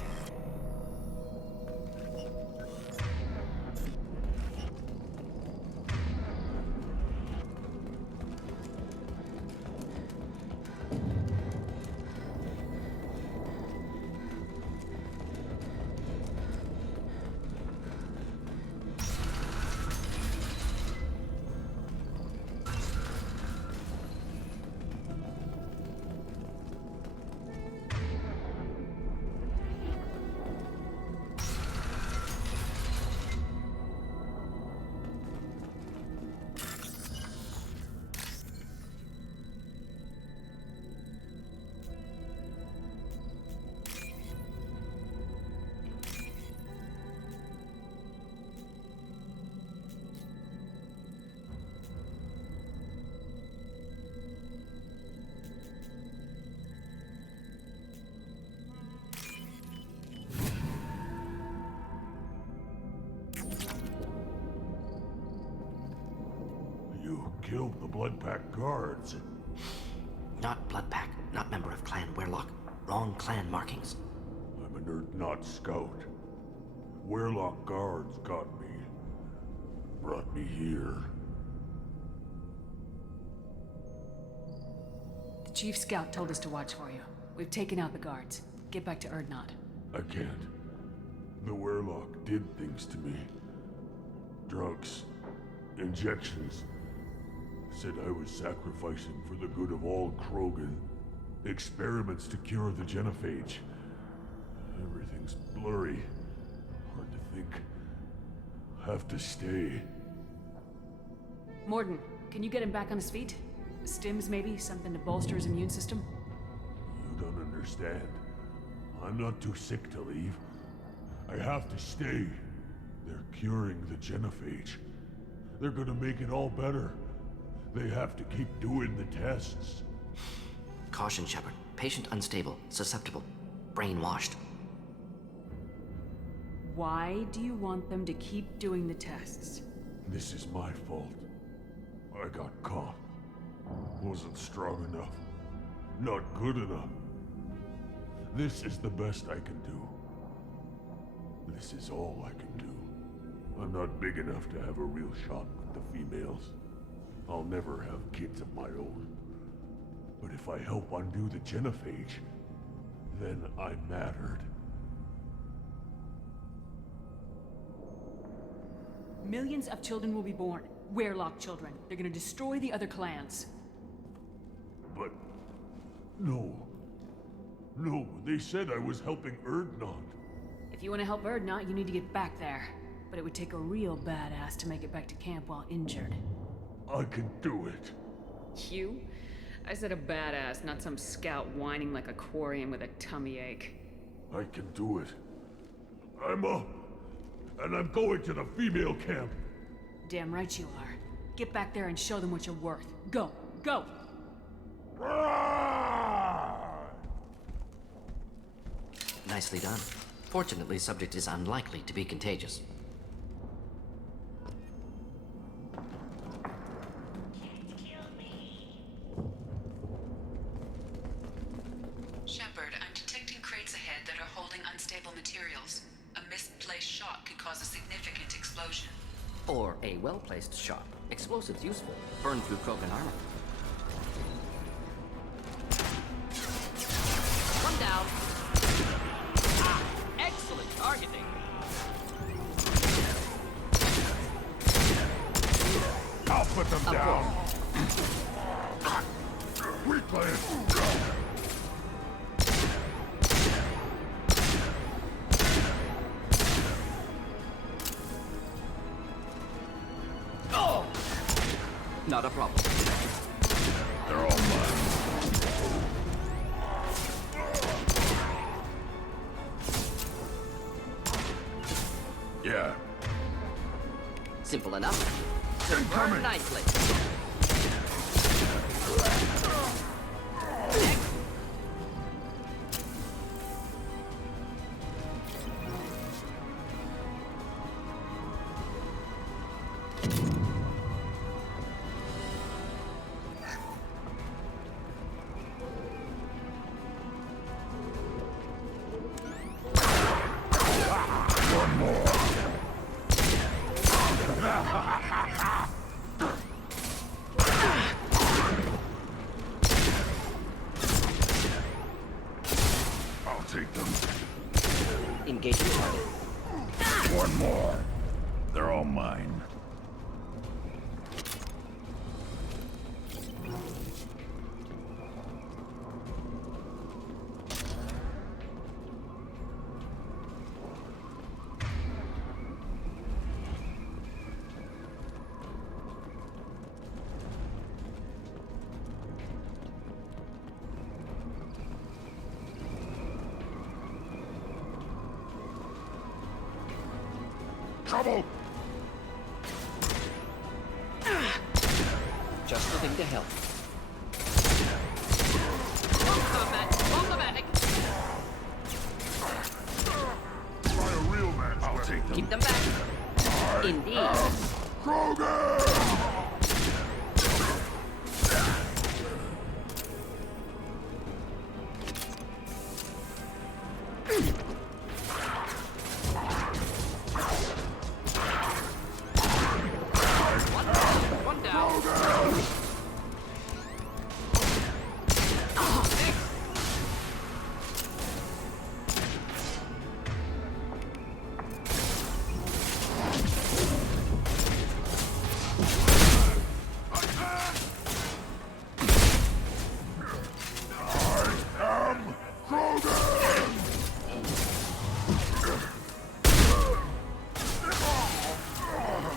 You killed the Blood Pack guards. Not Blood Pack, not member of Clan Werlock. Wrong clan markings. I'm a nerd, not scout. Werlock guards got me. Brought me here. The Chief Scout told us to watch for you. We've taken out the guards. Get back to Erdnot. I can't. The Werlock did things to me. Drugs. Injections. Said I was sacrificing for the good of all Krogan. Experiments to cure the genophage. Everything's blurry. Hard to think. Have to stay. Morden, can you get him back on his feet? Stims, maybe? Something to bolster his immune system? You don't understand. I'm not too sick to leave. I have to stay. They're curing the genophage. They're gonna make it all better. They have to keep doing the tests. Caution, Shepard. Patient unstable, susceptible, brainwashed. Why do you want them to keep doing the tests? This is my fault. I got caught. Wasn't strong enough. Not good enough. This is the best I can do. This is all I can do. I'm not big enough to have a real shot with the females. I'll never have kids of my own. But if I help undo the genophage, then I mattered. Millions of children will be born. Werlock children. They're gonna destroy the other clans. But... No. No, they said I was helping Erdnot. If you want to help Erdnot, you need to get back there. But it would take a real badass to make it back to camp while injured. I can do it. You? I said a badass, not some scout whining like a quarian with a tummy ache. I can do it. I'm up. And I'm going to the female camp. Damn right you are. Get back there and show them what you're worth. Go! Go! Nicely done. Fortunately, subject is unlikely to be contagious. Shepard, I'm detecting crates ahead that are holding unstable materials. A misplaced shot could cause a significant explosion. Or a well-placed shot. Explosives useful. Burn through Krogan armor. One down. Ah, excellent targeting. I'll put them down. Weakling. Not a problem. They're all mine. Yeah. Simple enough. To burn nicely. I'll take them. Engage the target. One more. They're all mine. Trouble! Just the thing to help. Try a real man's I'll weapon. take them. Keep them back. Indeed. Krogan! One down.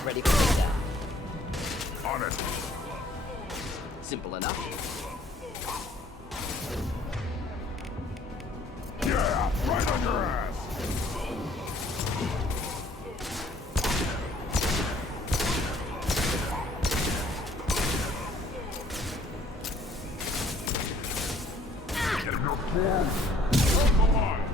Ready for takedown. On it. Simple enough. Yeah, right on your ass. Get your form. Hold the line.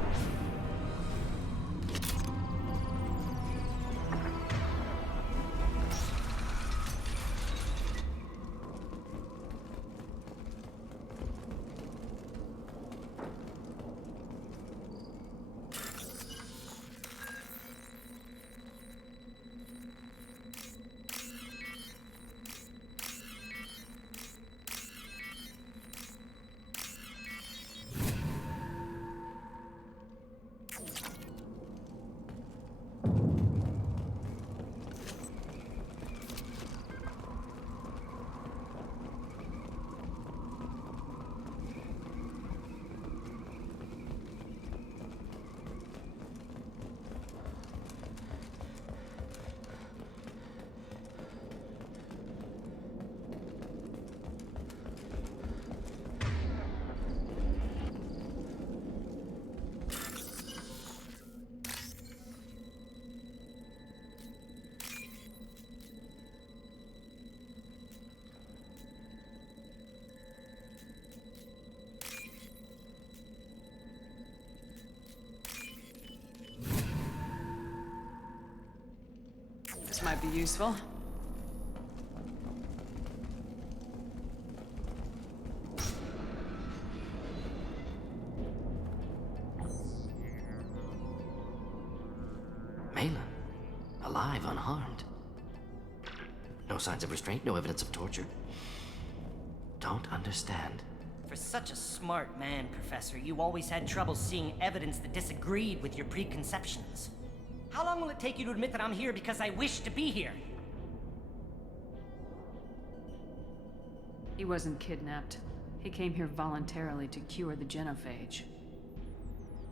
This might be useful. Malin, alive, unharmed. No signs of restraint, no evidence of torture. Don't understand. For such a smart man, Professor, you always had trouble seeing evidence that disagreed with your preconceptions. How long will it take you to admit that I'm here because I wish to be here? He wasn't kidnapped. He came here voluntarily to cure the genophage.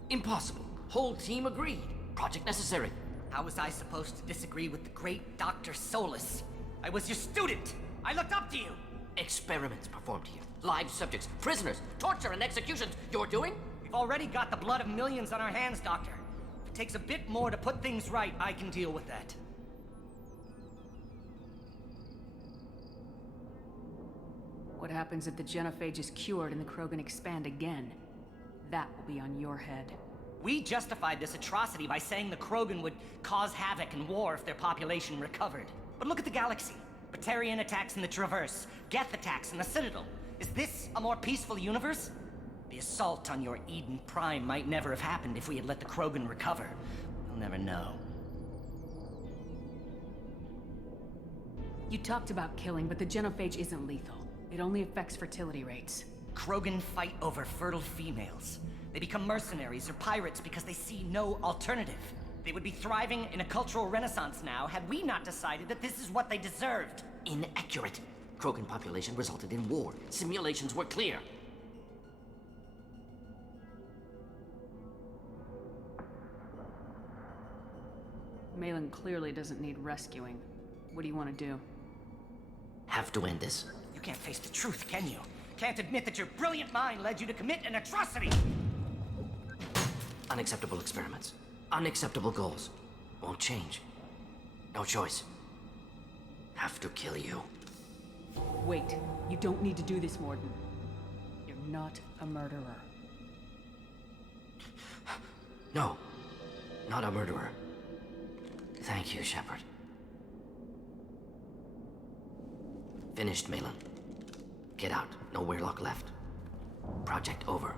Impossible. Whole team agreed. Project necessary. How was I supposed to disagree with the great Dr. Solus? I was your student! I looked up to you! Experiments performed here. Live subjects, prisoners, torture and executions. You're doing? We've already got the blood of millions on our hands, Doctor. If it takes a bit more to put things right, I can deal with that. What happens if the genophage is cured and the Krogan expand again? That will be on your head. We justified this atrocity by saying the Krogan would cause havoc and war if their population recovered. But look at the galaxy. Batarian attacks in the Traverse, Geth attacks in the Citadel. Is this a more peaceful universe? The assault on your Eden Prime might never have happened if we had let the Krogan recover. We'll never know. You talked about killing, but the genophage isn't lethal. It only affects fertility rates. Krogan fight over fertile females. They become mercenaries or pirates because they see no alternative. They would be thriving in a cultural renaissance now had we not decided that this is what they deserved. Inaccurate. Krogan population resulted in war. Simulations were clear. Malin clearly doesn't need rescuing. What do you want to do? Have to end this. You can't face the truth, can you? Can't admit that your brilliant mind led you to commit an atrocity! Unacceptable experiments. Unacceptable goals. Won't change. No choice. Have to kill you. Wait. You don't need to do this, Morden. You're not a murderer. No. Not a murderer. Thank you, Shepard. Finished, Malin. Get out. No Weirlock left. Project over.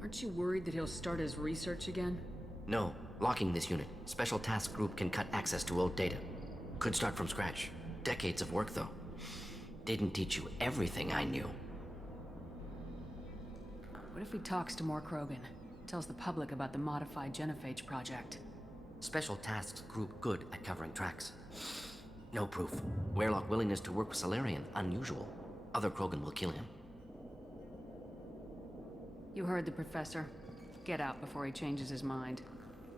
Aren't you worried that he'll start his research again? No. Locking this unit. Special task group can cut access to old data. Could start from scratch. Decades of work, though. Didn't teach you everything I knew. What if he talks to more Krogan? Tells the public about the modified genophage project? Special tasks group good at covering tracks. No proof. Weirlock willingness to work with Solarian, unusual. Other Krogan will kill him. You heard the professor. Get out before he changes his mind.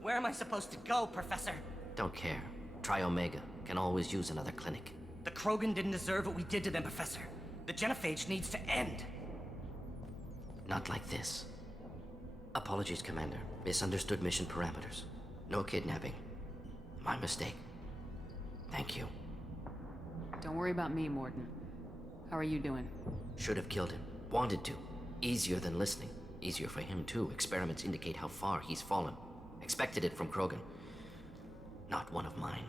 Where am I supposed to go, Professor? Don't care. Try Omega. Can always use another clinic. The Krogan didn't deserve what we did to them, Professor. The genophage needs to end. Not like this. Apologies, Commander. Misunderstood mission parameters. No kidnapping. My mistake. Thank you. Don't worry about me, Morden. How are you doing? Should have killed him. Wanted to. Easier than listening. Easier for him, too. Experiments indicate how far he's fallen. Expected it from Krogan. Not one of mine.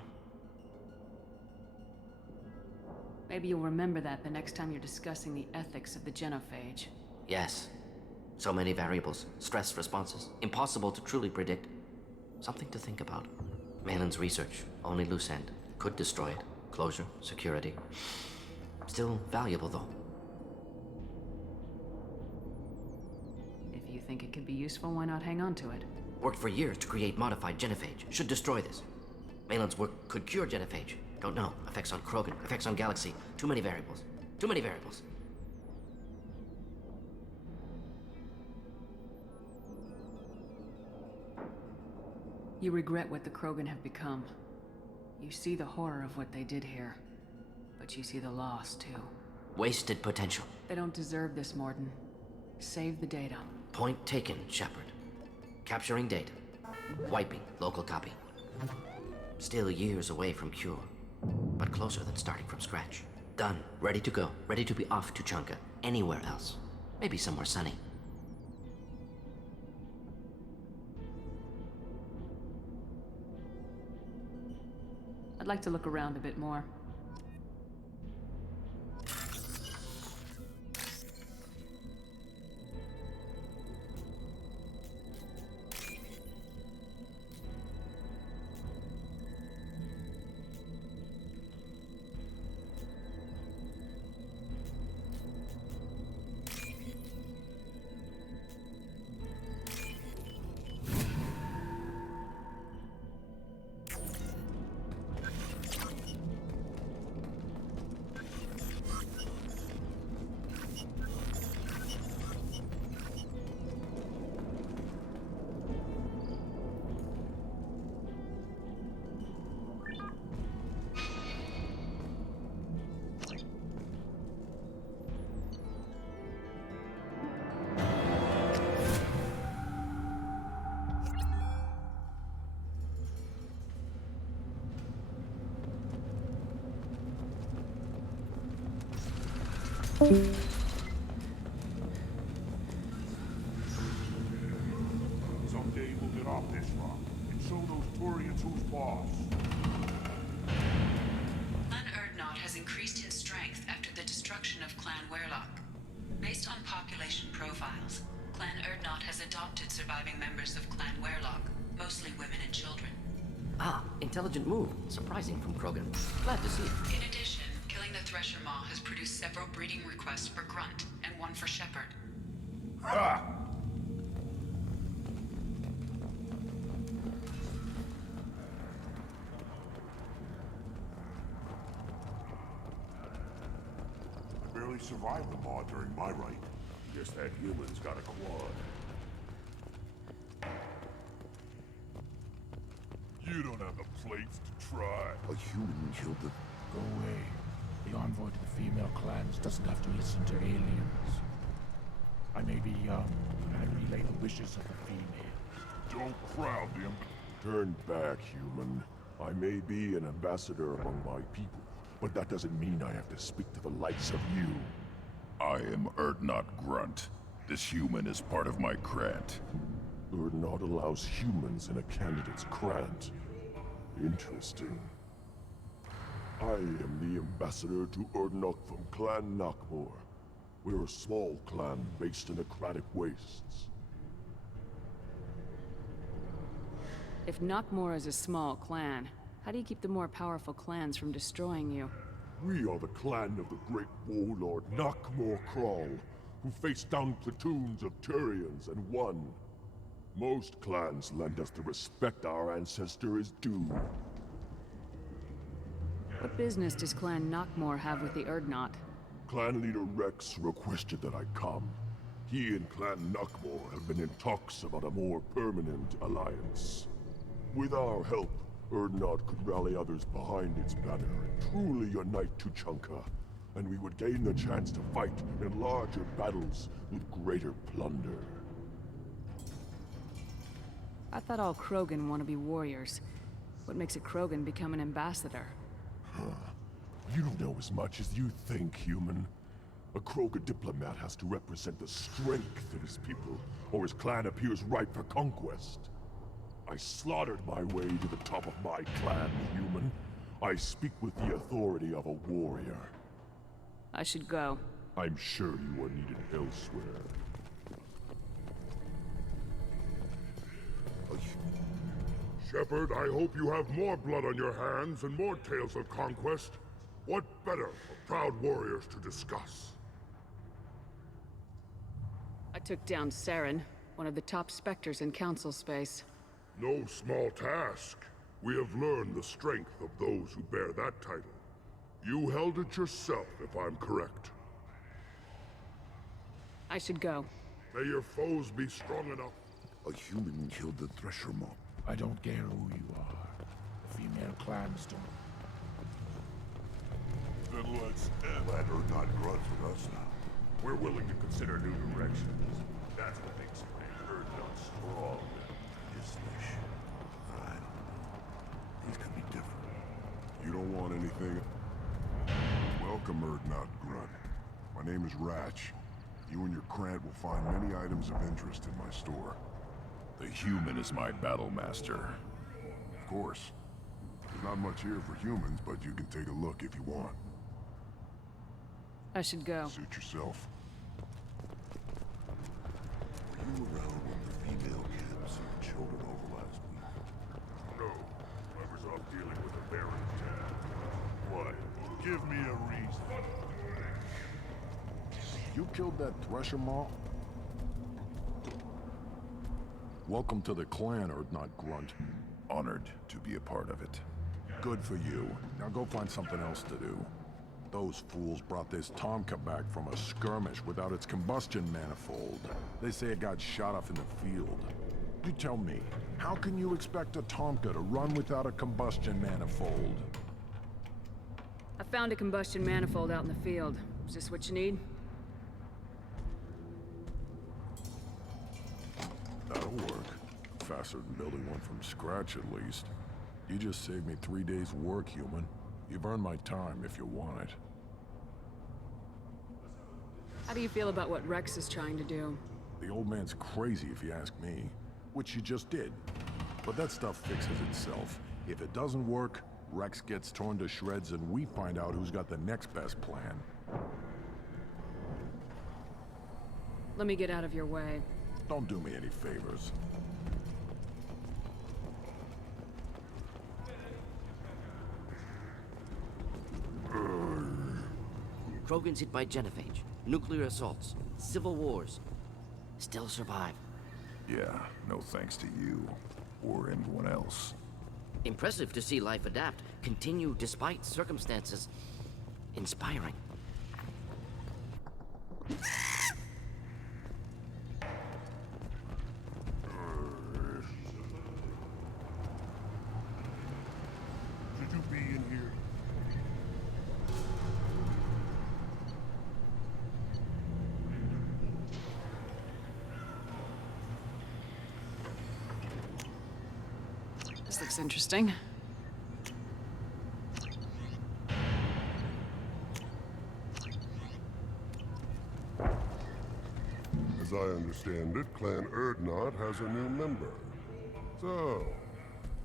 Maybe you'll remember that the next time you're discussing the ethics of the genophage. Yes. So many variables. Stress responses. Impossible to truly predict. Something to think about. Malin's research. Only loose end. Could destroy it. Closure. Security. Still valuable, though. If you think it could be useful, why not hang on to it? Worked for years to create modified genophage. Should destroy this. Malin's work could cure genophage. Don't know. Effects on Krogan. Effects on Galaxy. Too many variables. Too many variables. You regret what the Krogan have become. You see the horror of what they did here. But you see the loss, too. Wasted potential. They don't deserve this, Morden. Save the data. Point taken, Shepard. Capturing data. Wiping local copy. Still years away from cure. But closer than starting from scratch. Done. Ready to go. Ready to be off to Chunka. Anywhere else. Maybe somewhere sunny. I'd like to look around a bit more. Someday we'll get off this rock and show those Turians who's boss. has adopted surviving members of Clan Werlock, mostly women and children. Ah, intelligent move. Surprising from Krogan. Glad to see it. In addition, killing the Thresher Maw has produced several breeding requests for Grunt, and one for Shepard. Ah! I barely survived the Maw during my reign. Guess that human's got a quad. You don't have the plates to try. A human killed the... Go away. The envoy to the female clans doesn't have to listen to aliens. I may be young, but I relay the wishes of the female. Don't crowd the... Turn back, human. I may be an ambassador among my people, but that doesn't mean I have to speak to the likes of you. I am Urdnot Grunt. This human is part of my Krant. Urdnot allows humans in a candidate's Krant. Interesting. I am the ambassador to Urdnot from Clan Nakmor. We're a small clan based in the Kratic Wastes. If Nakmor is a small clan, how do you keep the more powerful clans from destroying you? We are the clan of the great warlord Nakmor Kral, who faced down platoons of Turians and won. Most clans lend us the respect our ancestor is due. What business does Clan Nakmor have with the Urdnot? Clan leader Rex requested that I come. He and Clan Nakmor have been in talks about a more permanent alliance. With our help, Urdnot could rally others behind its banner and truly unite Tuchanka, and we would gain the chance to fight in larger battles with greater plunder. I thought all Krogan want to be warriors. What makes a Krogan become an ambassador? Huh. You don't know as much as you think, human. A Krogan diplomat has to represent the strength of his people, or his clan appears ripe for conquest. I slaughtered my way to the top of my clan, human. I speak with the authority of a warrior. I should go. I'm sure you are needed elsewhere. Shepard, I hope you have more blood on your hands and more tales of conquest. What better for proud warriors to discuss? I took down Saren, one of the top Spectres in Council space. No small task. We have learned the strength of those who bear that title. You held it yourself, if I'm correct. I should go. May your foes be strong enough. A human killed the Thresher Mob. I don't care who you are. The female clans don't. Then let's end. Let her not grunt with us now. We're willing to consider new directions. That's what makes Urdnot strong. His mission. I don't know. These could be different. You don't want anything? Welcome, Urdnot Grunt. My name is Ratch. You and your Krant will find many items of interest in my store. The human is my battle master. Of course. There's not much here for humans, but you can take a look if you want. I should go. Suit yourself. Were you around when the female camps and the children over last week? No. I was off dealing with a Baron tab. Why? Give me a reason. You killed that Thresher Maw? Welcome to the clan, Urdnot Grunt. Honored to be a part of it. Good for you. Now go find something else to do. Those fools brought this Tomka back from a skirmish without its combustion manifold. They say it got shot off in the field. You tell me, how can you expect a Tomka to run without a combustion manifold? I found a combustion manifold out in the field. Is this what you need? That'll work. Faster than building one from scratch, at least. You just saved me 3 days' work, human. You've earned my time if you want it. How do you feel about what Rex is trying to do? The old man's crazy if you ask me. Which you just did. But that stuff fixes itself. If it doesn't work, Rex gets torn to shreds and we find out who's got the next best plan. Let me get out of your way. Don't do me any favors. Krogan's hit by genophage, nuclear assaults, civil wars. Still survive. Yeah, no thanks to you. Or anyone else. Impressive to see life adapt, continue despite circumstances. Inspiring. Should you be in here? This looks interesting. As I understand it, Clan Erdnot has a new member. So,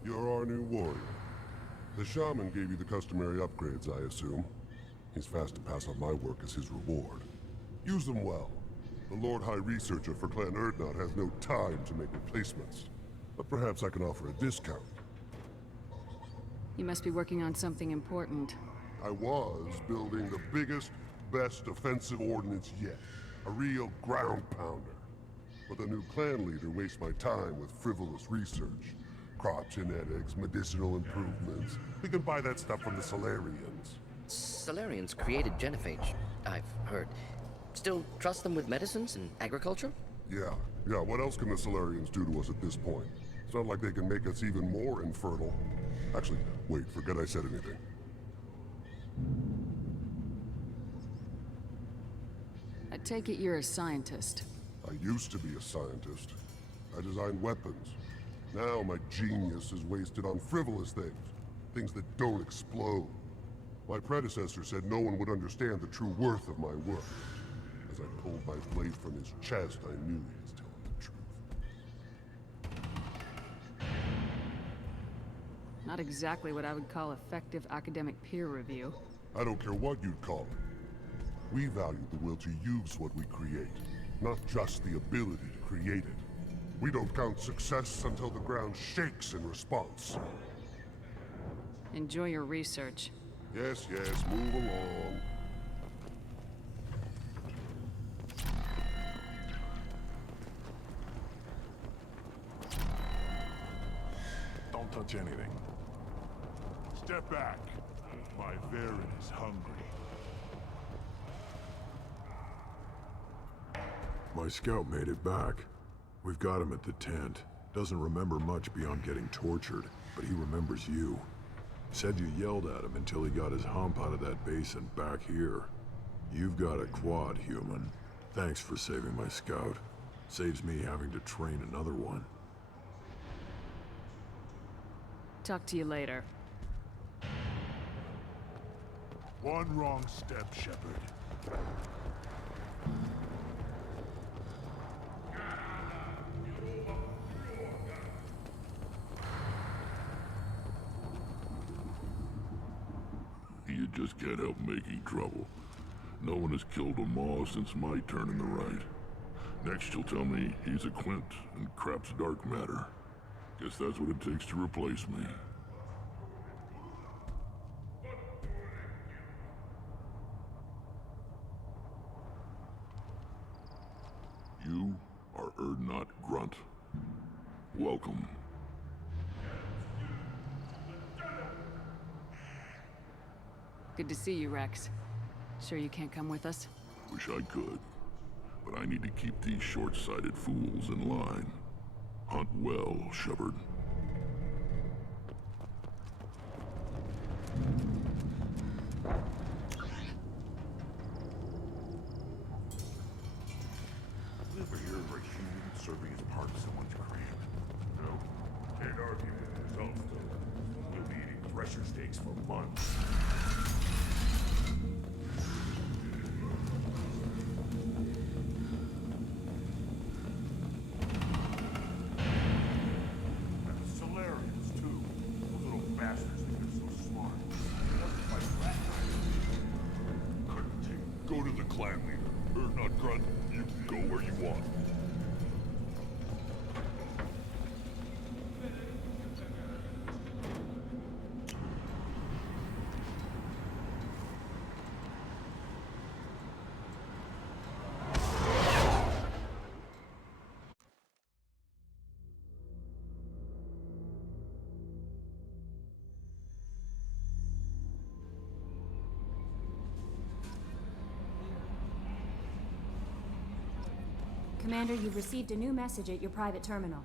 you're our new warrior. The shaman gave you the customary upgrades, I assume. He's fast to pass on my work as his reward. Use them well. The Lord High Researcher for Clan Erdnot has no time to make replacements. But perhaps I can offer a discount. You must be working on something important. I was building the biggest, best offensive ordnance yet. A real ground pounder. But the new clan leader wastes my time with frivolous research. Crop genetics, medicinal improvements. We can buy that stuff from the Solarians. Solarians created genophage, I've heard. Still trust them with medicines and agriculture? Yeah. What else can the Solarians do to us at this point? It's not like they can make us even more infertile. Actually, wait, forget I said anything. I take it you're a scientist. I used to be a scientist. I designed weapons. Now my genius is wasted on frivolous things. Things that don't explode. My predecessor said no one would understand the true worth of my work. As I pulled my blade from his chest, I knew he was telling the truth. Not exactly what I would call effective academic peer review. I don't care what you'd call it. We value the will to use what we create, not just the ability to create it. We don't count success until the ground shakes in response. Enjoy your research. Yes, move along. Don't touch anything. Step back. My Varen is hungry. My scout made it back. We've got him at the tent. Doesn't remember much beyond getting tortured, but he remembers you. Said you yelled at him until he got his hump out of that basin back here. You've got a quad, human. Thanks for saving my scout. Saves me having to train another one. Talk to you later. One wrong step, Shepard. You just can't help making trouble. No one has killed a Maw since my turn in the right. Next you'll tell me he's a Quint and crap's dark matter. Guess that's what it takes to replace me. You are Erdnot Grunt. Welcome. Good to see you, Rex. Sure you can't come with us? Wish I could. But I need to keep these short-sighted fools in line. Hunt well, Shepard. You ever hear of a human serving as part of someone's cramp? No? Can't argue with the results, though. You'll be eating thresher steaks for months. And the Solarians, too. Those little bastards think they're so smart. Nothing like that. Couldn't take. Go to the clan leader. Erdnot Grunt, you can go where you want. Commander, you've received a new message at your private terminal.